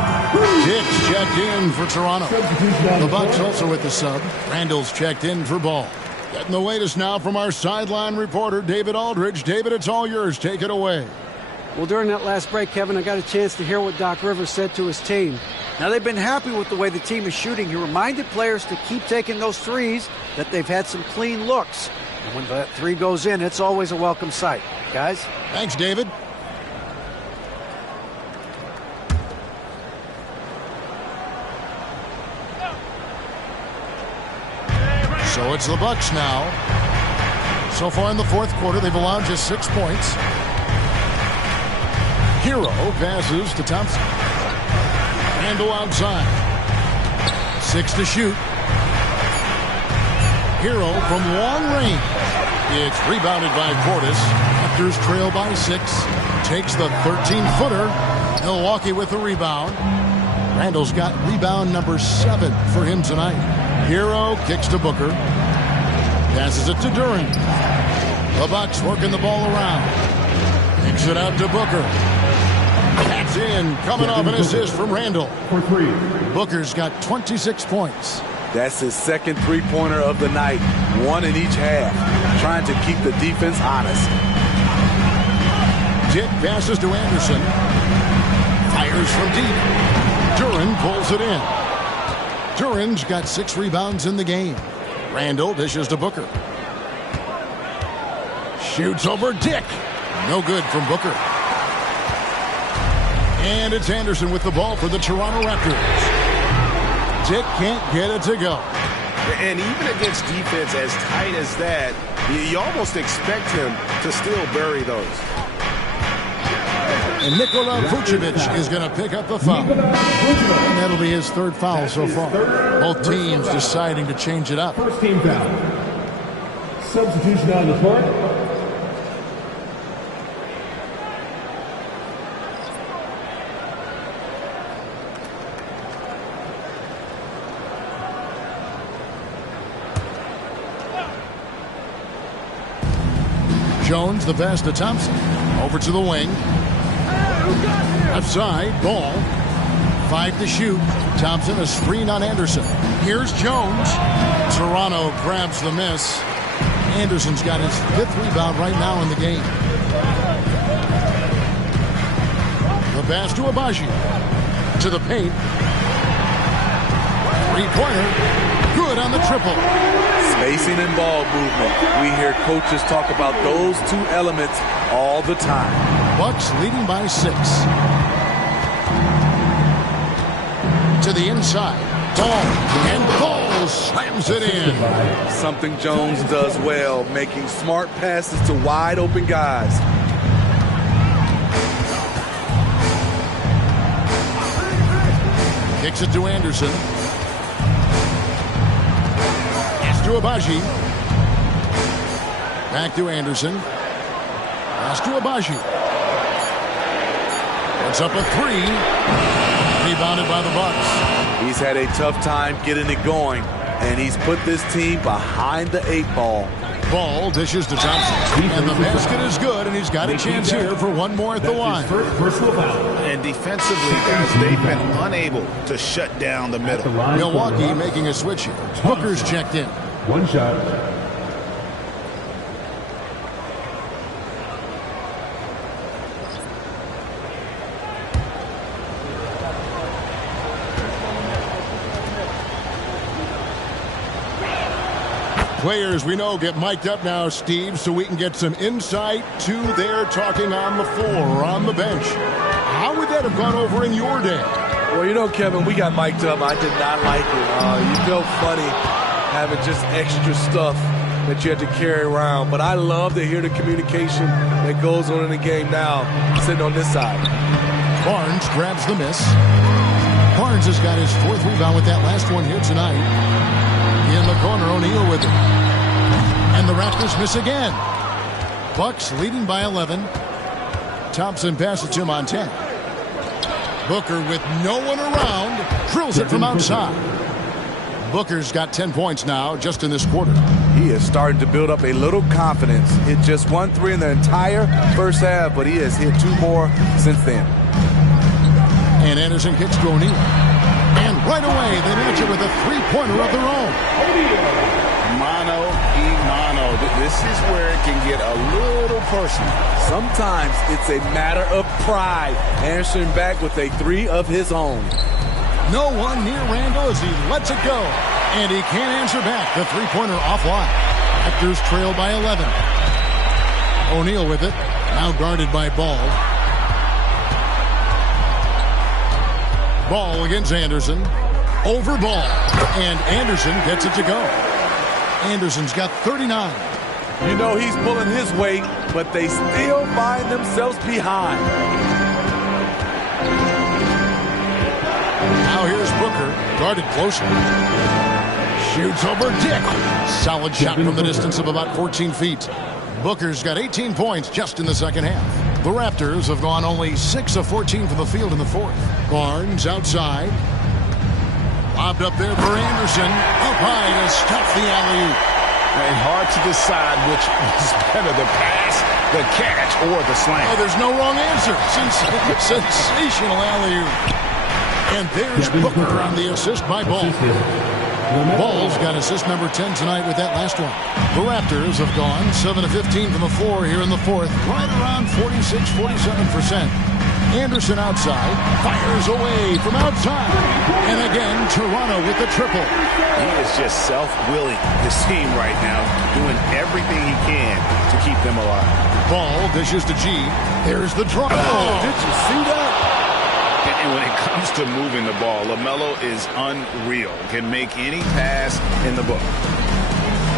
Dick's checked in for Toronto. The Bucks also with the sub. Randall's checked in for Ball. Getting the latest now from our sideline reporter, David Aldridge. David, it's all yours. Take it away. Well, during that last break, Kevin, I got a chance to hear what Doc Rivers said to his team. Now, they've been happy with the way the team is shooting. He reminded players to keep taking those threes, that they've had some clean looks. And when that three goes in, it's always a welcome sight. Guys? Thanks, David. So it's the Bucks now. So far in the fourth quarter, they've allowed just 6 points. Hero passes to Thompson. Randall outside. 6 to shoot. Hero from long range. It's rebounded by Portis. Raptors trail by 6. Takes the 13-footer. Milwaukee with the rebound. Randall's got rebound number 7 for him tonight. Hero kicks to Booker. Passes it to Duran. The Bucks working the ball around. Kicks it out to Booker. That's in. Coming off an assist from Randall. For 3. Booker's got 26 points. That's his second three-pointer of the night. 1 in each half. Trying to keep the defense honest. Dick passes to Anderson. Fires from deep. Duran pulls it in. Duran's got 6 rebounds in the game. Randall dishes to Booker. Shoots over Dick. No good from Booker. And it's Anderson with the ball for the Toronto Raptors. Dick can't get it to go. And even against defense as tight as that, you almost expect him to still bury those. And Nikola Vucevic is going to pick up the foul. And that'll be his 3rd foul so far. Both teams deciding to change it up. First team foul. Substitution on the court. Jones, the pass to Thompson. Over to the wing. Left side, Ball. 5 to shoot. Thompson, a screen on Anderson. Here's Jones. Toronto grabs the miss. Anderson's got his 5th rebound right now in the game. The pass to Abaji. To the paint. 3-pointer. Good on the triple. Spacing and ball movement. We hear coaches talk about those 2 elements all the time. Bucks leading by 6. To the inside. Ball. And Ball slams it in. Something Jones does well, making smart passes to wide open guys. Kicks it to Anderson. To Abaji. Back to Anderson. Pass to Abaji. It's up a 3. Rebounded by the Bucks. He's had a tough time getting it going, and he's put this team behind the 8 ball. Ball dishes to Thompson. And the basket is good, and he's got a chance here for 1 more at the line. And defensively, guys, they've been unable to shut down the middle. Milwaukee making a switch here. Booker's checked in. 1 shot. Players we know get mic'd up now, Steve, so we can get some insight to their talking on the floor or on the bench. How would that have gone over in your day? Well, you know, Kevin, we got mic'd up. I did not like it. You felt funny having just extra stuff that you had to carry around. But I love to hear the communication that goes on in the game now, sitting on this side. Barnes grabs the miss. Barnes has got his 4th rebound with that last one here tonight. In the corner, O'Neal with it. And the Raptors miss again. Bucks leading by 11. Thompson passes to Montana. Booker with no one around. Drills it from outside. Booker's got 10 points now just in this quarter. He is starting to build up a little confidence. Hit just 1 3 in the entire first half, but he has hit 2 more since then. And Anderson kicks to O'Neal. And right away, they match it with a three-pointer of their own. Mano y mano. This is where it can get a little personal. Sometimes it's a matter of pride. Anderson back with a 3 of his own. No one near Randall as he lets it go. And he can't answer back. The three-pointer offline. Raptors trail by 11. O'Neal with it. Now guarded by Ball. Ball against Anderson. Over Ball. And Anderson gets it to go. Anderson's got 39. You know he's pulling his weight, but they still find themselves behind. Now here's Booker, guarded closer. Shoots over Dick. Solid shot from the distance of about 14 feet. Booker's got 18 points just in the second half. The Raptors have gone only 6 of 14 from the field in the fourth. Barnes outside. Lobbed up there for Anderson. Up high to stuff the alley-oop. And hard to decide which was better, the pass, the catch, or the slam. Oh, there's no wrong answer. Sensational alley-oop. And there's Booker on the assist by Ball. Ball's got assist number 10 tonight with that last one. The Raptors have gone 7 of 15 from the floor here in the fourth, right around 46-47%. Anderson outside, fires away from outside. And again, Toronto with the triple. He is just self-willing, this team right now, doing everything he can to keep them alive. Ball dishes to G. There's the draw. Oh, did you see that? And when it comes to moving the ball, LaMelo is unreal. Can make any pass in the book.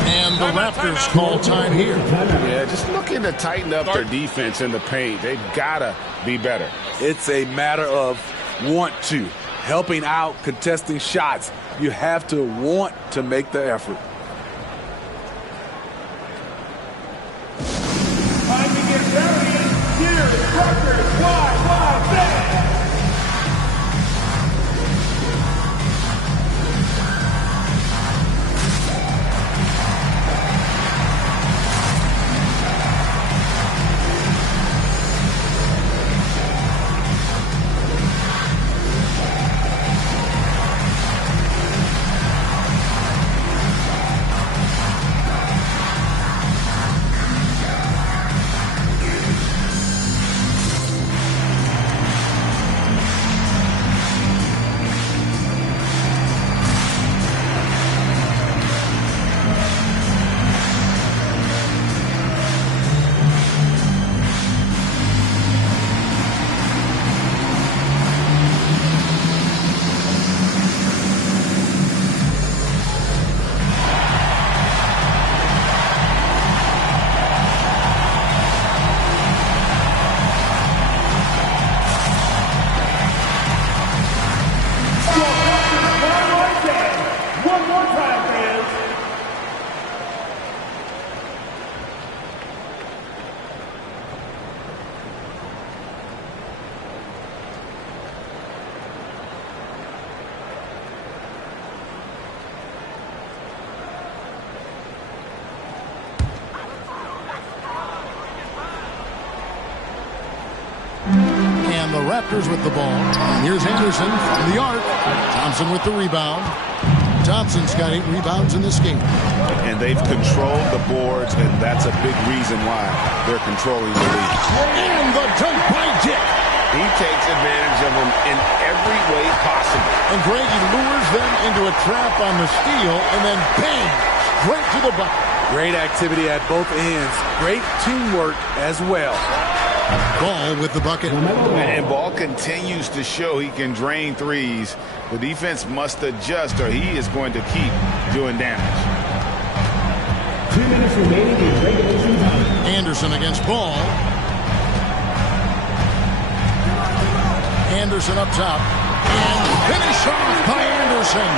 And the Raptors call time here. Yeah, just looking to tighten up their defense in the paint. They've got to be better. It's a matter of want to. Helping out, contesting shots. You have to want to make the effort. Time to get ready. Here's Rutgers. Wide, bet. And the Raptors with the ball. And here's Anderson from the arc. Thompson with the rebound. Thompson's got 8 rebounds in this game. And they've controlled the boards, and that's a big reason why they're controlling the lead. And the dunk by Dick. He takes advantage of them in every way possible. And Greg, he lures them into a trap on the steal, and then bang, straight to the bucket. Great activity at both ends. Great teamwork as well. Ball with the bucket. And Ball continues to show he can drain threes. The defense must adjust or he is going to keep doing damage. 2 minutes remaining in regulation time. Anderson against Ball. Anderson up top. And finish off by Anderson.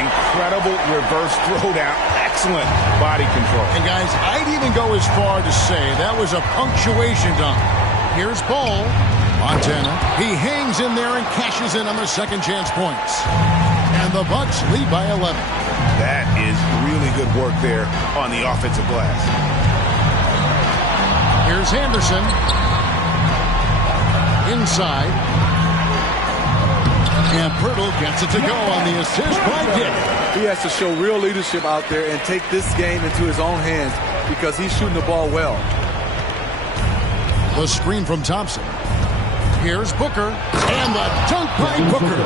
Incredible reverse throwdown. Excellent body control. And guys, I'd even go as far to say that was a punctuation dunk. Here's Ball. Montana. He hangs in there and cashes in on the second chance points. And the Bucks lead by 11. That is really good work there on the offensive glass. Here's Anderson. Inside. And Pirtle gets it to go on the assist by Dick. He has to show real leadership out there and take this game into his own hands because he's shooting the ball well. The screen from Thompson. Here's Booker. And the dunk by Booker.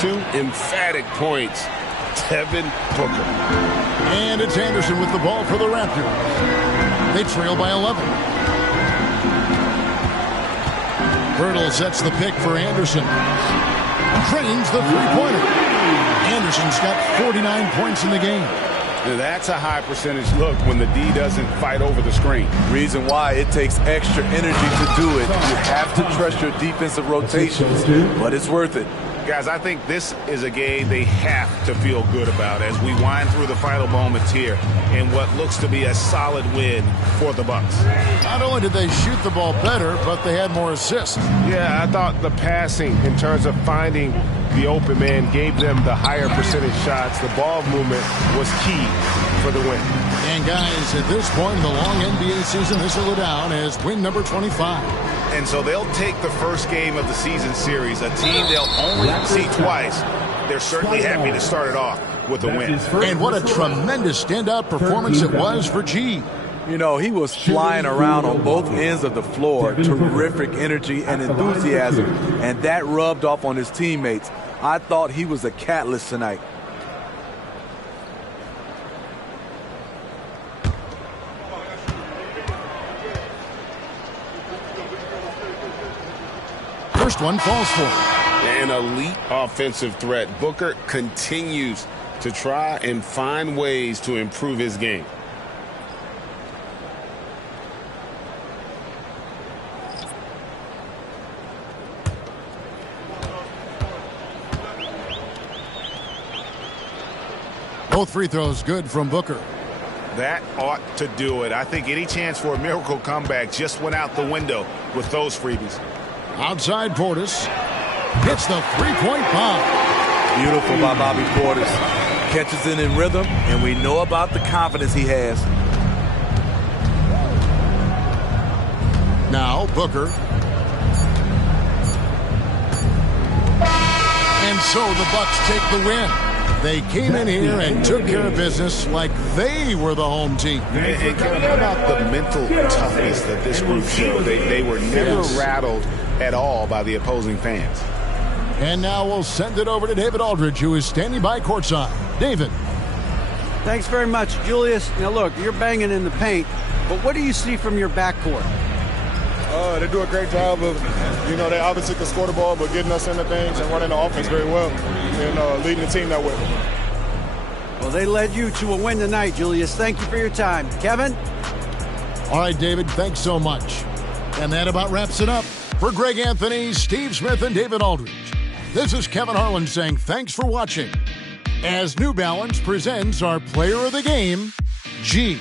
2 emphatic points. Devin Booker. And it's Anderson with the ball for the Raptors. They trail by 11. Pirtle sets the pick for Anderson. Drains the three-pointer. Anderson's got 49 points in the game. Now that's a high percentage look when the D doesn't fight over the screen. Reason why it takes extra energy to do it. You have to trust your defensive rotations, but it's worth it. Guys, I think this is a game they have to feel good about as we wind through the final moments here in what looks to be a solid win for the Bucks. Not only did they shoot the ball better, but they had more assists. Yeah, I thought the passing in terms of finding the open man gave them the higher percentage shots. The ball movement was key for the win. And guys, at this point in the long NBA season, this will go down as win number 25. And so they'll take the first game of the season series, a team they'll only see twice. They're certainly happy to start it off with a win. And what a tremendous standout performance it was for G. You know, he was flying around on both ends of the floor. Terrific energy and enthusiasm. And that rubbed off on his teammates. I thought he was a catalyst tonight. First one falls for him. An elite offensive threat. Booker continues to try and find ways to improve his game. Both free throws good from Booker. That ought to do it. I think any chance for a miracle comeback just went out the window with those freebies. Outside Portis hits the three-point bomb. Beautiful by Bobby Portis. Catches it in rhythm, and we know about the confidence he has. Now Booker. And so the Bucks take the win. They came in here and took care of business like they were the home team. And Kevin, how about the mental toughness that this group showed? They were never rattled at all by the opposing fans. And now we'll send it over to David Aldridge, who is standing by courtside. David. Thanks very much, Julius. Now, look, you're banging in the paint, but what do you see from your backcourt? They do a great job of, they obviously can score the ball, but getting us into things and running the offense very well and leading the team that way. Well, they led you to a win tonight, Julius. Thank you for your time. Kevin? All right, David, thanks so much. And that about wraps it up. For Greg Anthony, Steve Smith, and David Aldridge, this is Kevin Harlan saying thanks for watching as New Balance presents our player of the game, G.